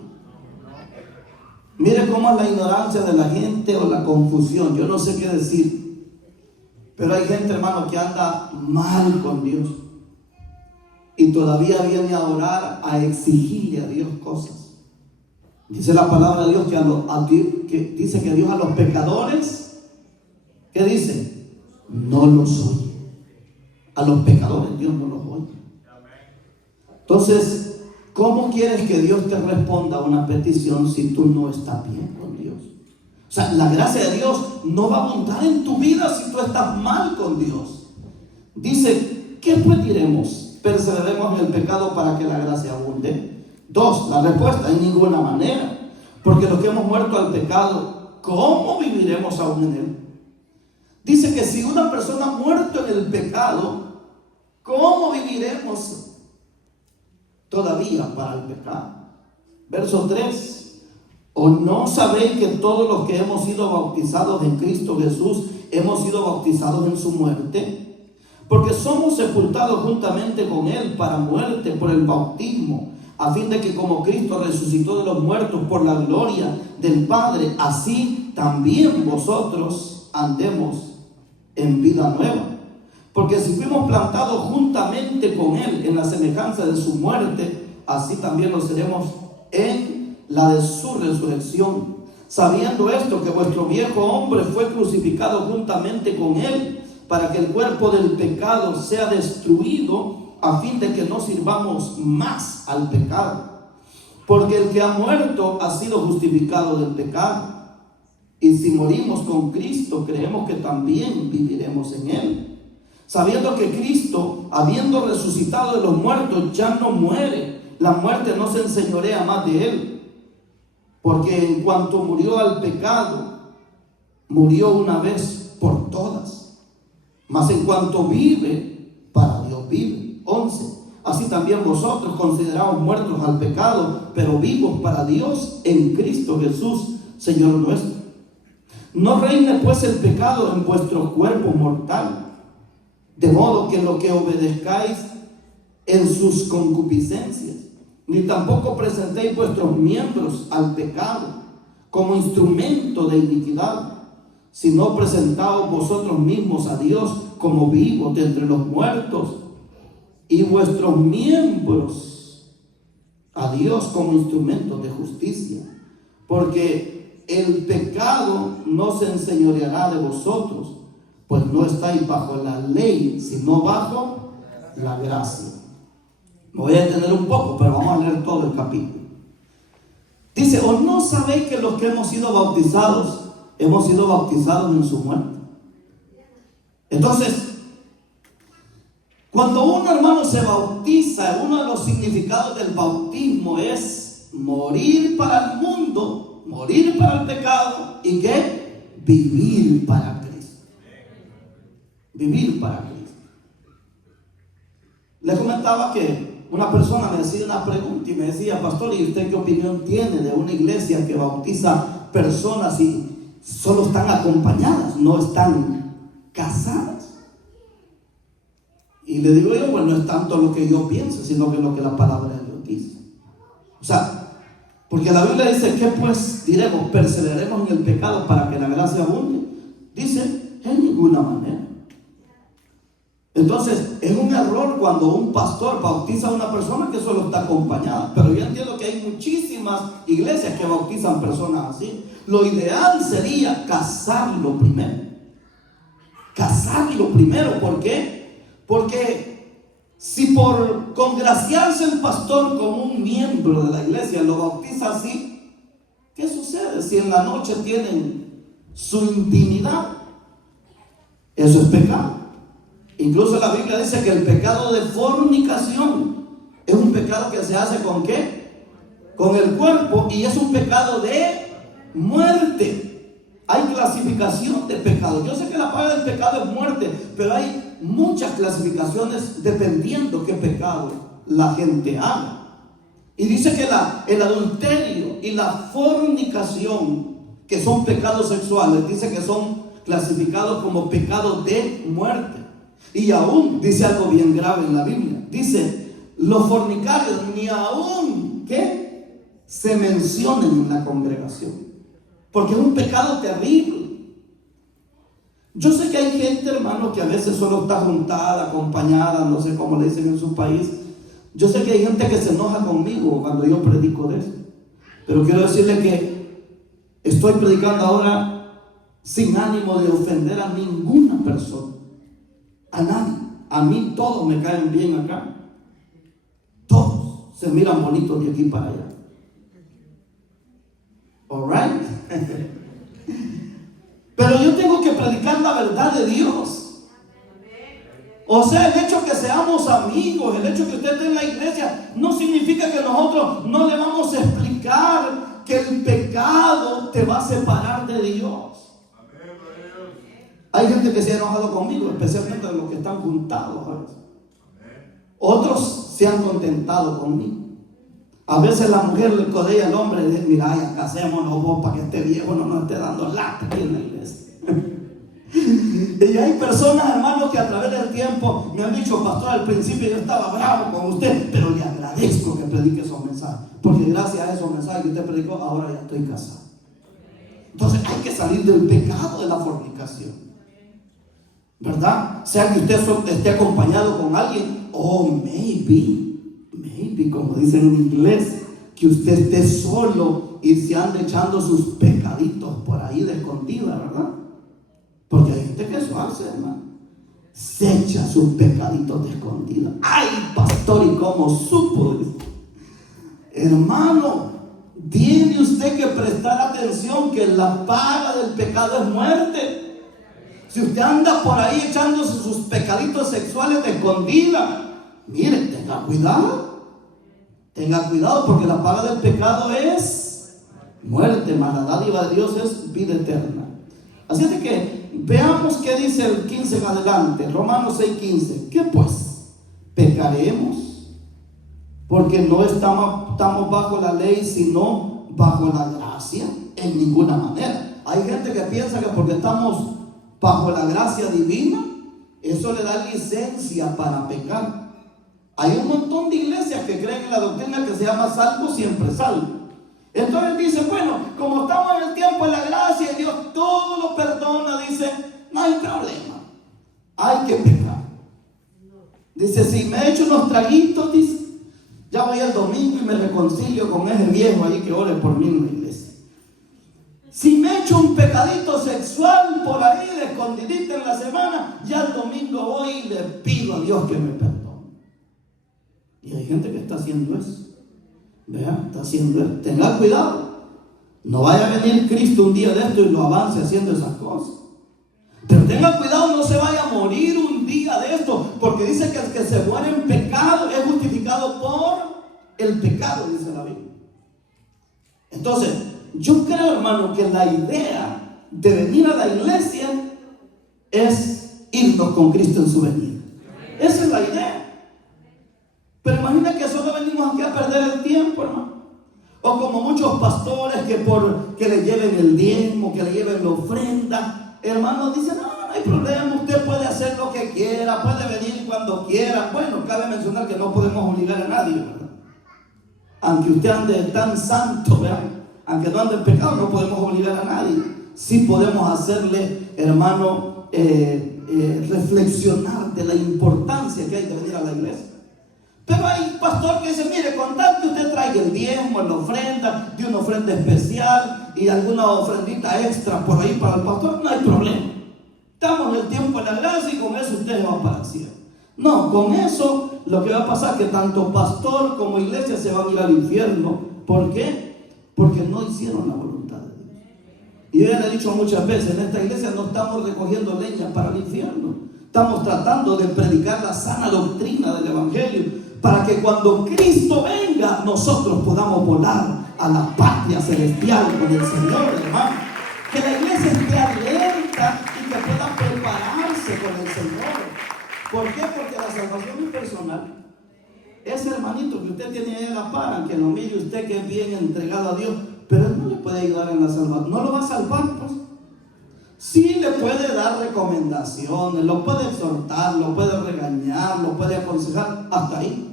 Mire cómo es la ignorancia de la gente o la confusión. Yo no sé qué decir, pero hay gente, hermano, que anda mal con Dios y todavía viene a orar, a exigirle a Dios cosas. Dice la palabra de Dios que dice que Dios a los pecadores, ¿qué dice? No los oye. A los pecadores Dios no los oye. Entonces, ¿cómo quieres que Dios te responda a una petición si tú no estás bien con Dios? O sea, la gracia de Dios no va a abundar en tu vida si tú estás mal con Dios. Dice, ¿qué pues diremos? ¿Perseveremos en el pecado para que la gracia abunde? 2, la respuesta: en ninguna manera. Porque los que hemos muerto al pecado, ¿cómo viviremos aún en él? Dice que si una persona ha muerto en el pecado, ¿cómo viviremos todavía para el pecado? Verso 3: ¿o no sabéis que todos los que hemos sido bautizados en Cristo Jesús hemos sido bautizados en su muerte? Porque somos sepultados juntamente con Él para muerte por el bautismo, a fin de que como Cristo resucitó de los muertos por la gloria del Padre, así también vosotros andemos en vida nueva. Porque si fuimos plantados juntamente con Él en la semejanza de su muerte, así también lo seremos en la de su resurrección. Sabiendo esto, que vuestro viejo hombre fue crucificado juntamente con Él, para que el cuerpo del pecado sea destruido, a fin de que no sirvamos más al pecado. Porque el que ha muerto ha sido justificado del pecado. Y si morimos con Cristo, creemos que también viviremos en Él. Sabiendo que Cristo, habiendo resucitado de los muertos, ya no muere. La muerte no se enseñorea más de Él. Porque en cuanto murió al pecado, murió una vez por todas. Mas en cuanto vive, para Dios vive. 11. Así también vosotros, considerados muertos al pecado, pero vivos para Dios en Cristo Jesús, Señor nuestro. No reine pues el pecado en vuestro cuerpo mortal, de modo que lo que obedezcáis en sus concupiscencias, ni tampoco presentéis vuestros miembros al pecado como instrumento de iniquidad, sino presentaos vosotros mismos a Dios como vivos de entre los muertos, y vuestros miembros a Dios como instrumentos de justicia. Porque el pecado no se enseñoreará de vosotros, pues no estáis bajo la ley, sino bajo la gracia. Me voy a detener un poco, pero vamos a leer todo el capítulo. Dice: ¿o no sabéis que los que hemos sido bautizados en su muerte? Entonces, cuando un hermano se bautiza, uno de los significados del bautismo es morir para el mundo, morir para el pecado, y ¿qué? Vivir para Cristo. Vivir para Cristo. Les comentaba que una persona me hacía una pregunta y me decía: pastor, ¿y usted qué opinión tiene de una iglesia que bautiza personas y solo están acompañadas, no están casadas? Y le digo yo: pues no es tanto lo que yo pienso, sino que lo que la palabra de Dios dice. O sea, porque la Biblia dice: ¿qué pues diremos? ¿Perseveraremos en el pecado para que la gracia abunde? Dice: en ninguna manera. Entonces, es un error cuando un pastor bautiza a una persona que solo está acompañada. Pero yo entiendo que hay muchísimas iglesias que bautizan personas así. Lo ideal sería casarlo primero. Casarlo primero, ¿por qué? Porque si por congraciarse el pastor como un miembro de la iglesia lo bautiza así, ¿qué sucede? Si en la noche tienen su intimidad, eso es pecado. Incluso la Biblia dice que el pecado de fornicación es un pecado que se hace ¿con qué? Con el cuerpo, y es un pecado de muerte. Hay clasificación de pecado. Yo sé que la palabra del pecado es muerte, pero hay muchas clasificaciones dependiendo qué pecado la gente haga. Y dice que el adulterio y la fornicación, que son pecados sexuales, dice que son clasificados como pecados de muerte. Y aún dice algo bien grave en la Biblia. Dice: los fornicarios ni aún ¿qué? Se mencionen en la congregación, porque es un pecado terrible. Yo sé que hay gente, hermano, que a veces solo está juntada, acompañada, no sé cómo le dicen en su país. Yo sé que hay gente que se enoja conmigo cuando yo predico de eso, pero quiero decirle que estoy predicando ahora sin ánimo de ofender a ninguna persona, a nadie. A mí todos me caen bien acá, todos se miran bonitos de aquí para allá. Alright. Pero yo tengo que predicar la verdad de Dios. O sea, el hecho que seamos amigos, el hecho que usted esté en la iglesia, no significa que nosotros no le vamos a explicar que el pecado te va a separar de Dios. Hay gente que se ha enojado conmigo, especialmente los que están juntados. Otros se han contentado conmigo. A veces la mujer le codea al hombre y dice: mira, ya casémonos vos para que este viejo no nos esté dando lata aquí en la iglesia. Y hay personas, hermanos, que a través del tiempo me han dicho: pastor, al principio yo estaba bravo con usted, pero le agradezco que predique esos mensajes, porque gracias a esos mensajes que usted predicó, ahora ya estoy casado. Entonces hay que salir del pecado de la fornicación. ¿verdad? Sea que usted esté acompañado con alguien, o maybe, como dicen en inglés, que usted esté solo y se ande echando sus pecaditos por ahí de escondida, ¿verdad? Porque hay gente que eso hace, hermano. Se echa sus pecaditos de escondida. ¡Ay, pastor! ¿Y cómo supo? Hermano, tiene usted que prestar atención que la paga del pecado es muerte. Si usted anda por ahí echándose sus pecaditos sexuales de escondida, mire, tenga cuidado. Tenga cuidado, porque la paga del pecado es muerte, mas la dádiva de Dios es vida eterna. Así es de que veamos qué dice el 15 en adelante, Romanos 6:15. ¿Qué pues? ¿Pecaremos? Porque no estamos bajo la ley, sino bajo la gracia. En ninguna manera. Hay gente que piensa que porque estamos bajo la gracia divina, eso le da licencia para pecar. Hay un montón de iglesias que creen en la doctrina que se llama salvo siempre salvo. Entonces dice, bueno, como estamos en el tiempo de la gracia y Dios todo lo perdona, dice, no hay problema, hay que pecar. Dice, si me echo unos traguitos, dice, ya voy el domingo y me reconcilio con ese viejo ahí que ore por mí en la iglesia. Si me echo un pecadito sexual por ahí de escondidita en la semana, ya el domingo voy y le pido a Dios que me perdone. Y hay gente que está haciendo eso. Vean, está haciendo eso. Tenga cuidado. No vaya a venir Cristo un día de esto y lo avance haciendo esas cosas. Pero tenga cuidado, no se vaya a morir un día de esto, porque dice que el que se muere en pecado es justificado por el pecado, dice la Biblia. Entonces, yo creo, hermano, que la idea de venir a la iglesia es irnos con Cristo en su venida. Esa es la idea. Pero imagina que solo venimos aquí a perder el tiempo, hermano. O como muchos pastores que le lleven el diezmo, que le lleven la ofrenda. Hermanos dicen, no hay problema, usted puede hacer lo que quiera, puede venir cuando quiera. Bueno, cabe mencionar que no podemos obligar a nadie, ¿verdad? Aunque usted ande tan santo, ¿verdad? Aunque no ande en pecado, no podemos obligar a nadie. Sí podemos hacerle, hermano, reflexionar de la importancia que hay de venir a la iglesia. Pero hay pastor que dice, mire, con tal que usted traiga el diezmo, la ofrenda, de una ofrenda especial y alguna ofrendita extra por ahí para el pastor, no hay problema. Estamos en el tiempo de la gracia y con eso usted va para el cielo. No, con eso lo que va a pasar es que tanto pastor como iglesia se van a ir al infierno. ¿Por qué? Porque no hicieron la voluntad de Dios. Y yo ya le he dicho muchas veces, en esta iglesia no estamos recogiendo leña para el infierno. Estamos tratando de predicar la sana doctrina del evangelio, para que cuando Cristo venga, nosotros podamos volar a la patria celestial con el Señor, hermano. Que la iglesia esté alerta y que pueda prepararse con el Señor. ¿Por qué? Porque la salvación es personal. Ese hermanito que usted tiene ahí en la par, que lo mire usted que es bien entregado a Dios, pero él no le puede ayudar en la salvación. No lo va a salvar, pues. Sí le puede dar recomendaciones, lo puede exhortar, lo puede regañar, lo puede aconsejar, hasta ahí.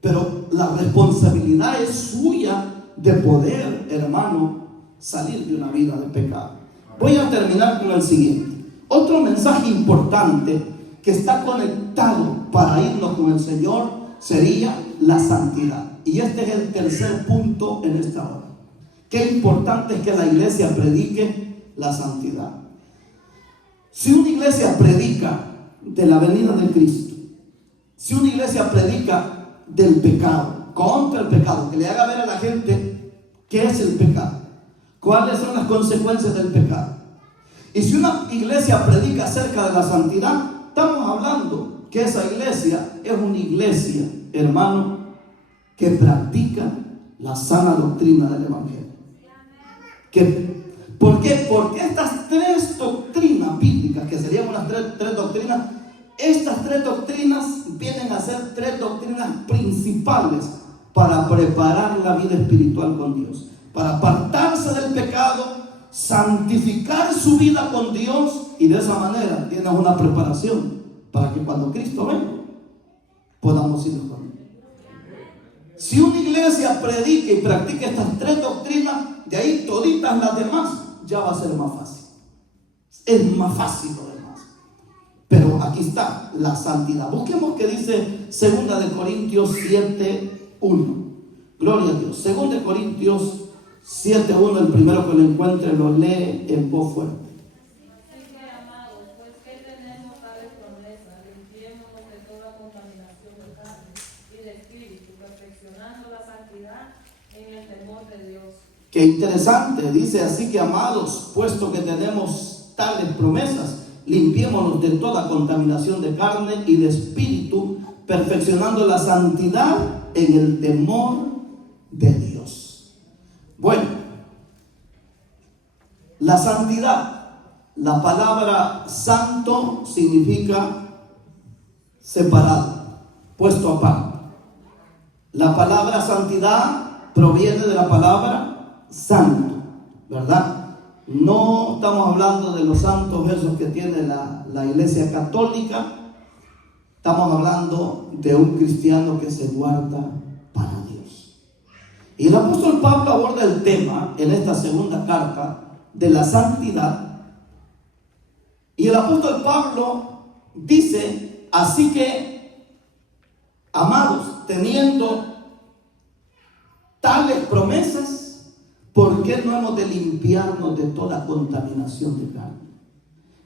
Pero la responsabilidad es suya de poder, hermano, salir de una vida de pecado. Voy a terminar con el siguiente. Otro mensaje importante que está conectado para irnos con el Señor sería la santidad. Y este es el tercer punto en esta hora. Qué importante es que la iglesia predique la santidad. Si una iglesia predica de la venida de Cristo, si una iglesia predica del pecado, contra el pecado, que le haga ver a la gente qué es el pecado, cuáles son las consecuencias del pecado, y si una iglesia predica acerca de la santidad, estamos hablando que esa iglesia es una iglesia, hermano, que practica la sana doctrina del evangelio. ¿Por qué? Porque estas tres doctrinas bíblicas, que serían unas tres doctrinas, estas tres doctrinas vienen a ser tres doctrinas principales para preparar la vida espiritual con Dios, para apartarse del pecado, santificar su vida con Dios, y de esa manera tienes una preparación para que cuando Cristo venga podamos ir con Él. Si una iglesia predica y practica estas tres doctrinas, de ahí toditas las demás ya va a ser más fácil. Es más fácil lo demás. Pero aquí está la santidad. Busquemos qué dice 2 Corintios 7:1. Gloria a Dios. 2 Corintios 7:1, el primero que lo encuentre lo lee en voz fuerte. Así que, amados, pues que tenemos tales promesas, limpiémonos de toda contaminación de carne y de espíritu, perfeccionando la santidad en el temor de Dios. Qué interesante, dice: así que, amados, puesto que tenemos tales promesas, limpiémonos de toda contaminación de carne y de espíritu, perfeccionando la santidad en el temor de Dios. Bueno, la santidad, la palabra santo significa separado, puesto aparte. La palabra santidad proviene de la palabra santo, ¿verdad? No estamos hablando de los santos versos que tiene la Iglesia Católica. Estamos hablando de un cristiano que se guarda para Dios. Y el apóstol Pablo aborda el tema en esta segunda carta de la santidad. Y el apóstol Pablo dice: así que, amados, teniendo tales promesas, ¿por qué no hemos de limpiarnos de toda contaminación de carne?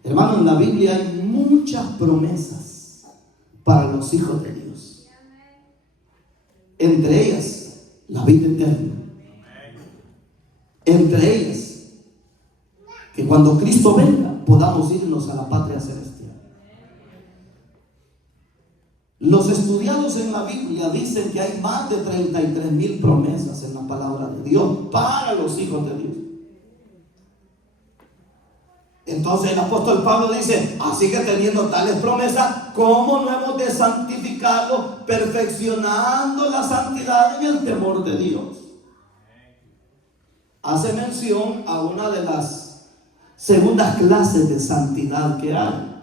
Hermano, en la Biblia hay muchas promesas para los hijos de Dios. Entre ellas, la vida eterna. Entre ellas, que cuando Cristo venga podamos irnos a la patria celestial. Los estudiados en la Biblia dicen que hay más de 33,000 promesas en la palabra de Dios para los hijos de Dios. Entonces el apóstol Pablo dice: así que teniendo tales promesas, ¿cómo no hemos de santificarlo, perfeccionando la santidad en el temor de Dios? Hace mención a una de las segundas clases de santidad que hay.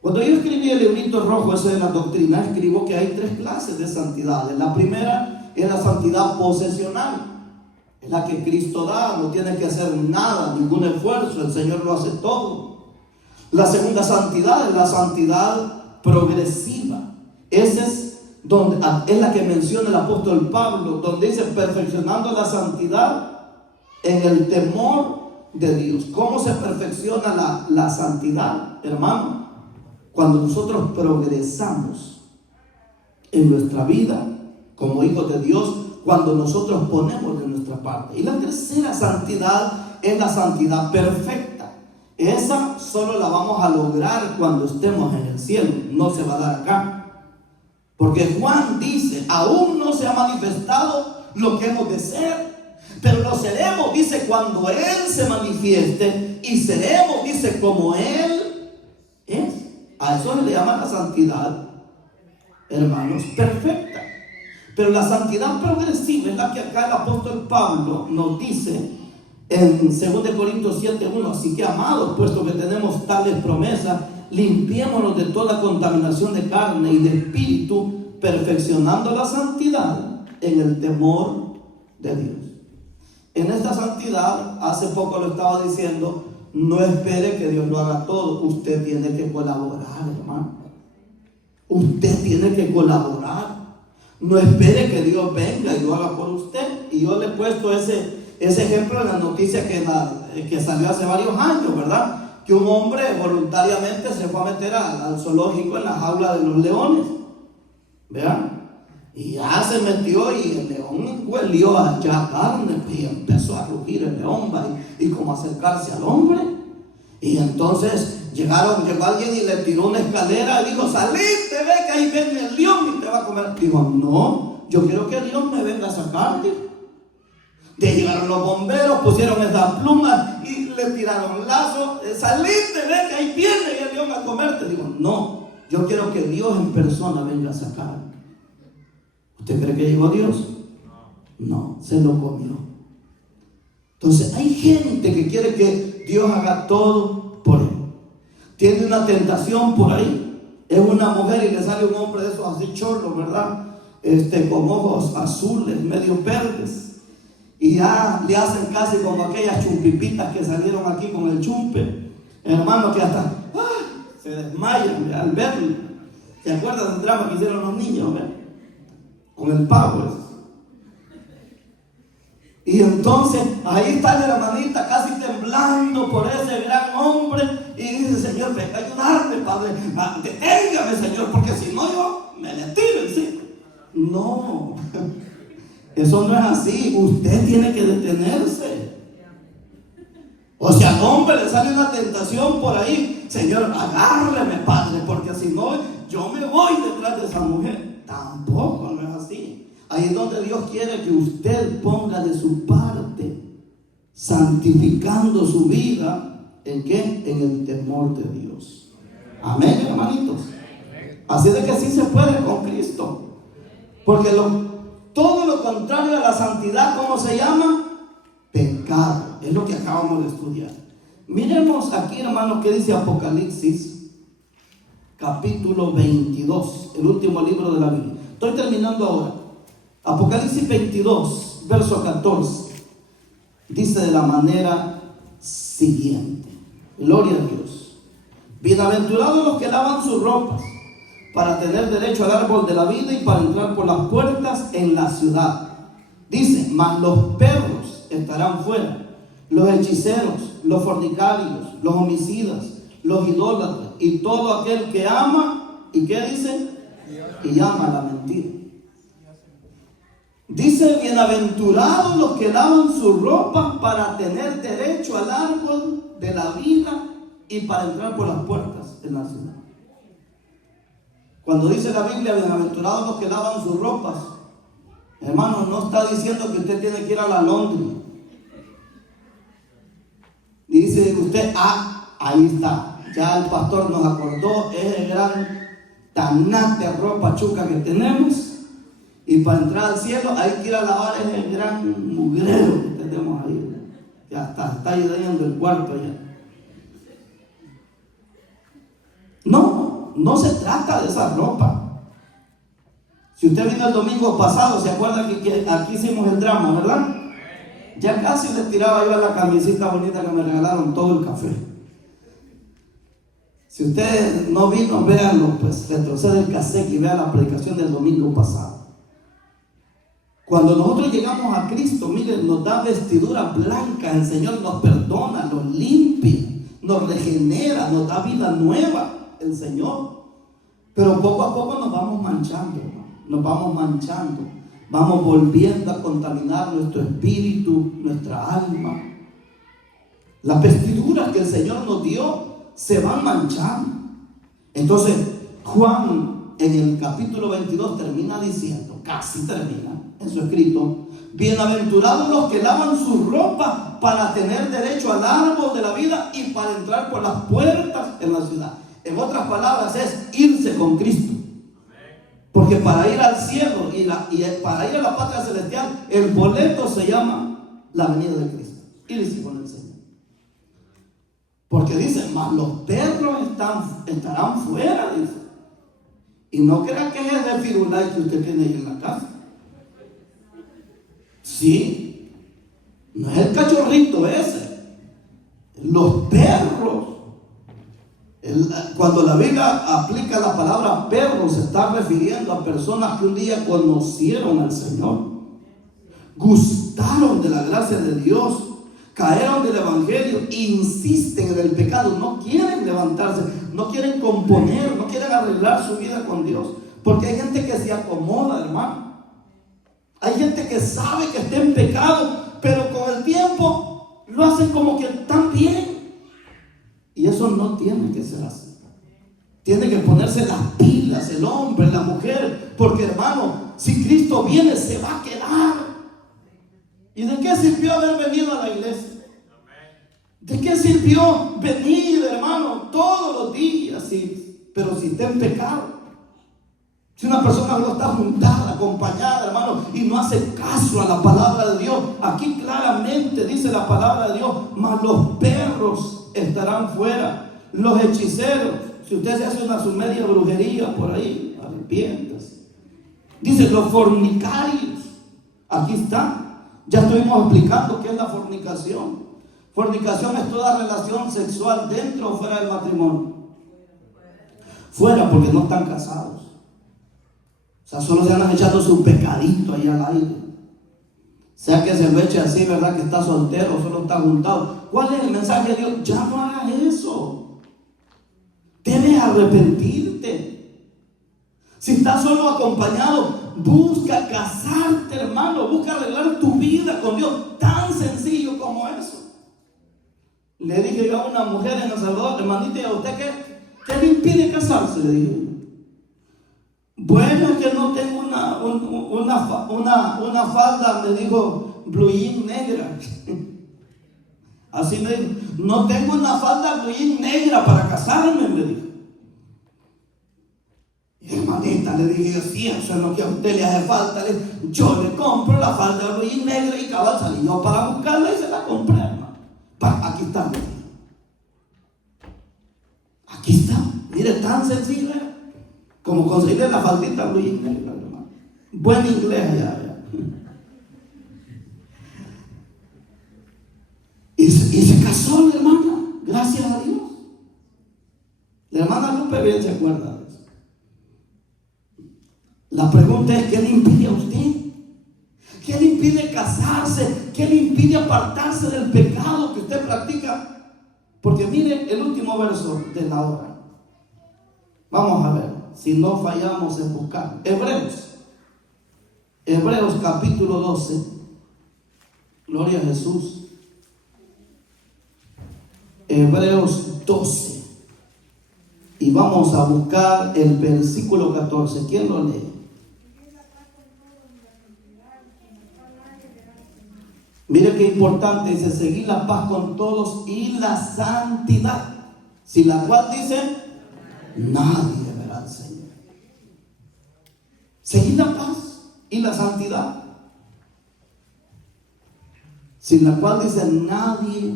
Cuando yo escribí el librito rojo ese de la doctrina, escribo que hay 3 clases de santidad. La primera es la santidad posesional, es la que Cristo da, no tiene que hacer nada, ningún esfuerzo, el Señor lo hace todo. La segunda santidad es la santidad progresiva. Esa es la que menciona el apóstol Pablo, donde dice: perfeccionando la santidad en el temor de Dios. ¿Cómo se perfecciona la santidad, hermano? Cuando nosotros progresamos en nuestra vida como hijos de Dios, cuando nosotros ponemos de nuestra parte. Y la tercera santidad es la santidad perfecta. Esa solo la vamos a lograr cuando estemos en el cielo, no se va a dar acá. Porque Juan dice: aún no se ha manifestado lo que hemos de ser, pero lo seremos, dice, cuando Él se manifieste, y seremos, dice, como Él es. A eso se le llama la santidad, hermanos, perfecta. Pero la santidad progresiva es la que acá el apóstol Pablo nos dice en 2 Corintios 7:1. Así que, amados, puesto que tenemos tales promesas, limpiémonos de toda contaminación de carne y de espíritu, perfeccionando la santidad en el temor de Dios. En esta santidad, hace poco lo estaba diciendo, no espere que Dios lo haga todo. Usted tiene que colaborar, hermano. Usted tiene que colaborar. No espere que Dios venga y lo haga por usted. Y yo le he puesto ese ejemplo en la noticia que salió hace varios años, ¿verdad? Que un hombre voluntariamente se fue a meter al zoológico en la jaula de los leones. ¿Vean? Y ya se metió y el león huelió allá carne y empezó a rugir el león y como acercarse al hombre. Y entonces llegó alguien y le tiró una escalera y dijo: saliste, ve que ahí viene el león y te va a comer. Dijo: no, yo quiero que el león me venga a sacarte. De llegaron los bomberos, pusieron esas plumas y le tiraron lazos. Saliste, ve que ahí viene el león a comerte. Digo: no, yo quiero que Dios en persona venga a sacarme. ¿Usted cree que llegó Dios? No, se lo comió. Entonces hay gente que quiere que Dios haga todo por él. Tiene una tentación por ahí. Es una mujer y le sale un hombre de esos así chorros, ¿verdad? Con ojos azules, medio verdes. Y ya le hacen casi como aquellas chumpipitas que salieron aquí con el chumpe. Hermano, que hasta se desmayan al verlo. ¿Se acuerdan del drama que hicieron los niños? Con el pavo. Y entonces ahí está la hermanita casi temblando por ese gran hombre y dice: Señor, venga a ayudarme, Padre, deténgame, Señor, porque si no yo me le tiro encima. No, eso no es así. Usted tiene que detenerse. O si al hombre le sale una tentación por ahí: Señor, agárreme, Padre, porque si no yo me voy detrás de esa mujer. Tampoco, no es así. Ahí es donde Dios quiere que usted ponga de su parte, santificando su vida. ¿En qué? En el temor de Dios. Amén, hermanitos. Así de que sí se puede con Cristo. Porque todo lo contrario a la santidad, ¿cómo se llama? Pecado. Es lo que acabamos de estudiar. Miremos aquí, hermanos, qué dice Apocalipsis, capítulo 22, el último libro de la Biblia. Estoy terminando ahora. Apocalipsis 22, verso 14, dice de la manera siguiente: gloria a Dios. Bienaventurados los que lavan sus ropas para tener derecho al árbol de la vida y para entrar por las puertas en la ciudad. Dice: mas los perros estarán fuera, los hechiceros, los fornicarios, los homicidas, los idólatras y todo aquel que ama. ¿Y qué dice? Y ama la mentira. Dice: bienaventurados los que lavan su ropa para tener derecho al árbol de la vida y para entrar por las puertas en la ciudad. Cuando dice la Biblia bienaventurados los que lavan sus ropas, hermano, no está diciendo que usted tiene que ir a la Londres. Y dice usted: ahí está, ya el pastor nos acordó, es el gran tanate ropa chuca que tenemos. Y para entrar al cielo hay que ir a lavar ese gran mugrero que tenemos ahí. Ya está llenando el cuarto ya. No se trata de esa ropa. Si usted vino el domingo pasado, ¿se acuerda que aquí hicimos el drama, verdad? Ya casi le tiraba yo a la camisita bonita que me regalaron todo el café. Si usted no vino, véanlo, pues retrocede el cassette y vea la predicación del domingo pasado. Cuando nosotros llegamos a Cristo, miren, nos da vestidura blanca, el Señor nos perdona, nos limpia, nos regenera, nos da vida nueva, el Señor. Pero poco a poco nos vamos manchando, vamos volviendo a contaminar nuestro espíritu, nuestra alma. Las vestiduras que el Señor nos dio se van manchando. Entonces, Juan en el capítulo 22 termina diciendo, casi termina en su escrito: bienaventurados los que lavan su ropa para tener derecho al árbol de la vida y para entrar por las puertas en la ciudad. En otras palabras, es irse con Cristo. Porque para ir al cielo y para ir a la patria celestial, el boleto se llama la venida de Cristo. Irse con el Señor. Porque dice: mas los perros estarán fuera, dice. Y no crean que es de firulais que usted tiene ahí en la casa. Sí, no es el cachorrito ese. Los perros. Cuando la Biblia aplica la palabra perro, se está refiriendo a personas que un día conocieron al Señor, gustaron de la gracia de Dios, cayeron del evangelio, insisten en el pecado, no quieren levantarse, no quieren componer, no quieren arreglar su vida con Dios. Porque hay gente que se acomoda, hermano. Hay gente que sabe que está en pecado, pero con el tiempo lo hacen como que están bien. Y eso no tiene que ser así. Tiene que ponerse las pilas el hombre, la mujer, porque, hermano, si Cristo viene, se va a quedar. ¿Y de qué sirvió haber venido a la iglesia? ¿De qué sirvió venir, hermano, todos los días? Pero si está en pecado. Si una persona no está juntada, acompañada, hermano, y no hace caso a la palabra de Dios, aquí claramente dice la palabra de Dios: mas los perros estarán fuera, los hechiceros. Si usted se hace su media brujería por ahí, arrepiéntase. Dice: los fornicarios. Aquí está. Ya estuvimos explicando qué es la fornicación. Fornicación es toda relación sexual dentro o fuera del matrimonio. fuera porque no están casados. O sea, solo se andan echando su pecadito ahí al aire. Sea que se lo eche así, ¿verdad? Que está soltero, solo está juntado. ¿Cuál es el mensaje de Dios? Ya no hagas eso. Debes arrepentirte. Si estás solo acompañado, busca casarte, hermano. Busca arreglar tu vida con Dios. Tan sencillo como eso. Le dije yo a una mujer en El Salvador, hermanita, ¿y a usted qué le impide casarse? Le dije. Bueno, que no tengo una falda, me dijo, blue jean negra. Así me dijo, no tengo una falda blue jean negra para casarme, me dijo. Y hermanita, le dije yo, sí, eso es lo que a usted le hace falta. Yo le compro la falda blue jean negra y cabal salí yo para buscarla y se la compré, hermano. Aquí está, me dijo. Aquí está, mire, tan sencillo era. Como conseguirle la faldita blue jean negra, hermano. Buen inglés ya. Y se casó la hermana, gracias a Dios. La hermana Lupe bien se acuerda de eso. La pregunta es, ¿qué le impide a usted? ¿Qué le impide casarse? ¿Qué le impide apartarse del pecado que usted practica? Porque mire el último verso de la hora. Vamos a ver si no fallamos en buscar. Hebreos capítulo 12. Gloria a Jesús. Hebreos 12. Y vamos a buscar el versículo 14. ¿Quién lo lee? Mire qué importante, dice, seguir la paz con todos y la santidad, sin la cual dice, nadie verá al Señor. Seguir la paz y la santidad, sin la cual dice, nadie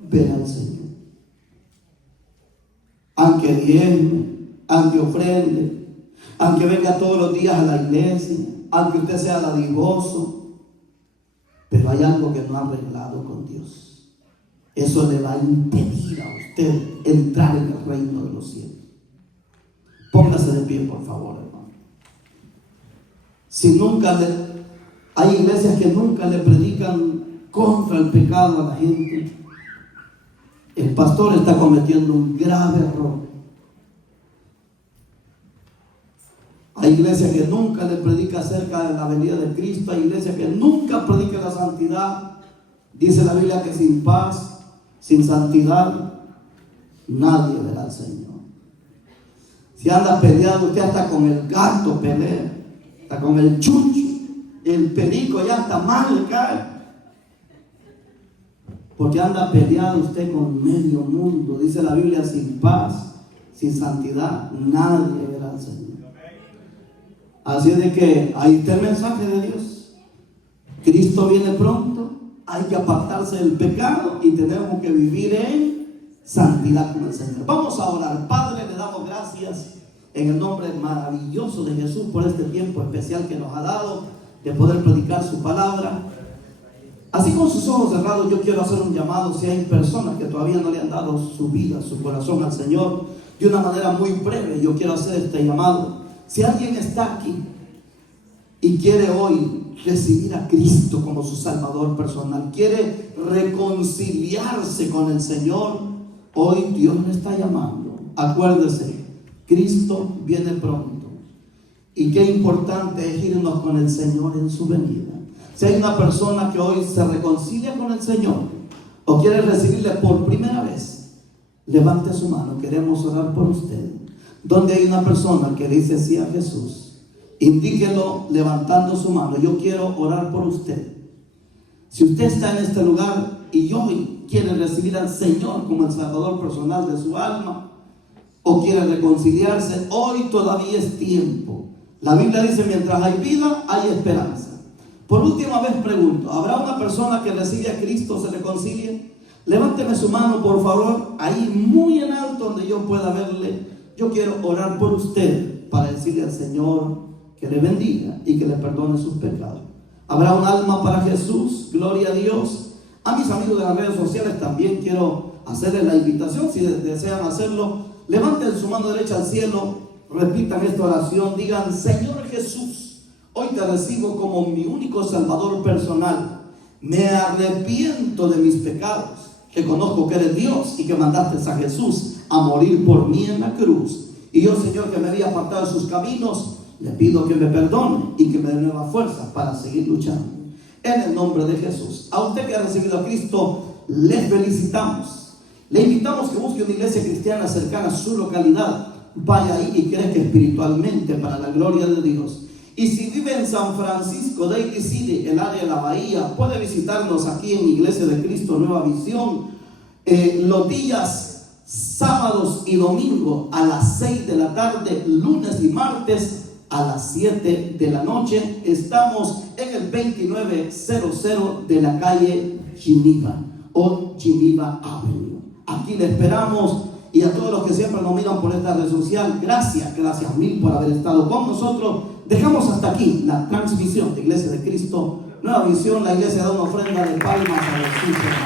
verá al Señor. Aunque diezme, aunque ofrende, aunque venga todos los días a la iglesia, aunque usted sea dadivoso, pero hay algo que no ha arreglado con Dios. Eso le va a impedir a usted entrar en el reino de los cielos. Póngase de pie, por favor, hermano. Hay iglesias que nunca le predican contra el pecado a la gente. El pastor está cometiendo un grave error. Hay iglesias que nunca le predica acerca de la venida de Cristo. Hay iglesias que nunca predican la santidad. Dice la Biblia que sin paz, sin santidad, nadie verá al Señor. Si anda peleado, usted hasta con el gato pelea, hasta con el chucho, el perico ya hasta mal le cae. Porque anda peleado usted con medio mundo. Dice la Biblia, sin paz, sin santidad, nadie verá al Señor. Así es de que ahí está el mensaje de Dios. Cristo viene pronto, hay que apartarse del pecado y tenemos que vivir en santidad con el Señor. Vamos a orar. Padre, le damos gracias en el nombre maravilloso de Jesús por este tiempo especial que nos ha dado de poder predicar su palabra. Así con sus ojos cerrados, yo quiero hacer un llamado. Si hay personas que todavía no le han dado su vida, su corazón al Señor, de una manera muy breve, yo quiero hacer este llamado. Si alguien está aquí y quiere hoy recibir a Cristo como su Salvador personal, quiere reconciliarse con el Señor, hoy Dios le está llamando. Acuérdese, Cristo viene pronto. Y qué importante es irnos con el Señor en su venida. Si hay una persona que hoy se reconcilia con el Señor o quiere recibirle por primera vez, levante su mano, queremos orar por usted. Donde hay una persona que dice sí a Jesús, indíquelo levantando su mano. Yo quiero orar por usted. Si usted está en este lugar y hoy quiere recibir al Señor como el Salvador personal de su alma, o quiere reconciliarse, hoy todavía es tiempo. La Biblia dice, mientras hay vida, hay esperanza. Por última vez pregunto, ¿habrá una persona que recibe a Cristo, se reconcilie? Levánteme su mano, por favor, ahí muy en alto donde yo pueda verle. Yo quiero orar por usted para decirle al Señor que le bendiga y que le perdone sus pecados. ¿Habrá un alma para Jesús? Gloria a Dios. A mis amigos de las redes sociales también quiero hacerles la invitación. Si desean hacerlo, levanten su mano derecha al cielo, repitan esta oración, digan: Señor Jesús, hoy te recibo como mi único Salvador personal. Me arrepiento de mis pecados, reconozco que eres Dios y que mandaste a Jesús a morir por mí en la cruz. Y yo, Señor, que me había apartado de sus caminos, le pido que me perdone y que me dé nueva fuerza para seguir luchando. En el nombre de Jesús. A usted que ha recibido a Cristo, les felicitamos. Le invitamos que busque una iglesia cristiana cercana a su localidad. Vaya ahí y crezca espiritualmente para la gloria de Dios. Y si vive en San Francisco, Daly City, el área de la Bahía, puede visitarnos aquí en Iglesia de Cristo Nueva Visión los días sábados y domingo a las 6 de la tarde, lunes y martes a las 7 de la noche. Estamos en el 2900 de la calle Geneva o Geneva Avenue. Aquí le esperamos. Y a todos los que siempre nos miran por esta red social, gracias mil por haber estado con nosotros. Dejamos hasta aquí la transmisión de Iglesia de Cristo Nueva Visión. La iglesia da una ofrenda de palmas a los hijos.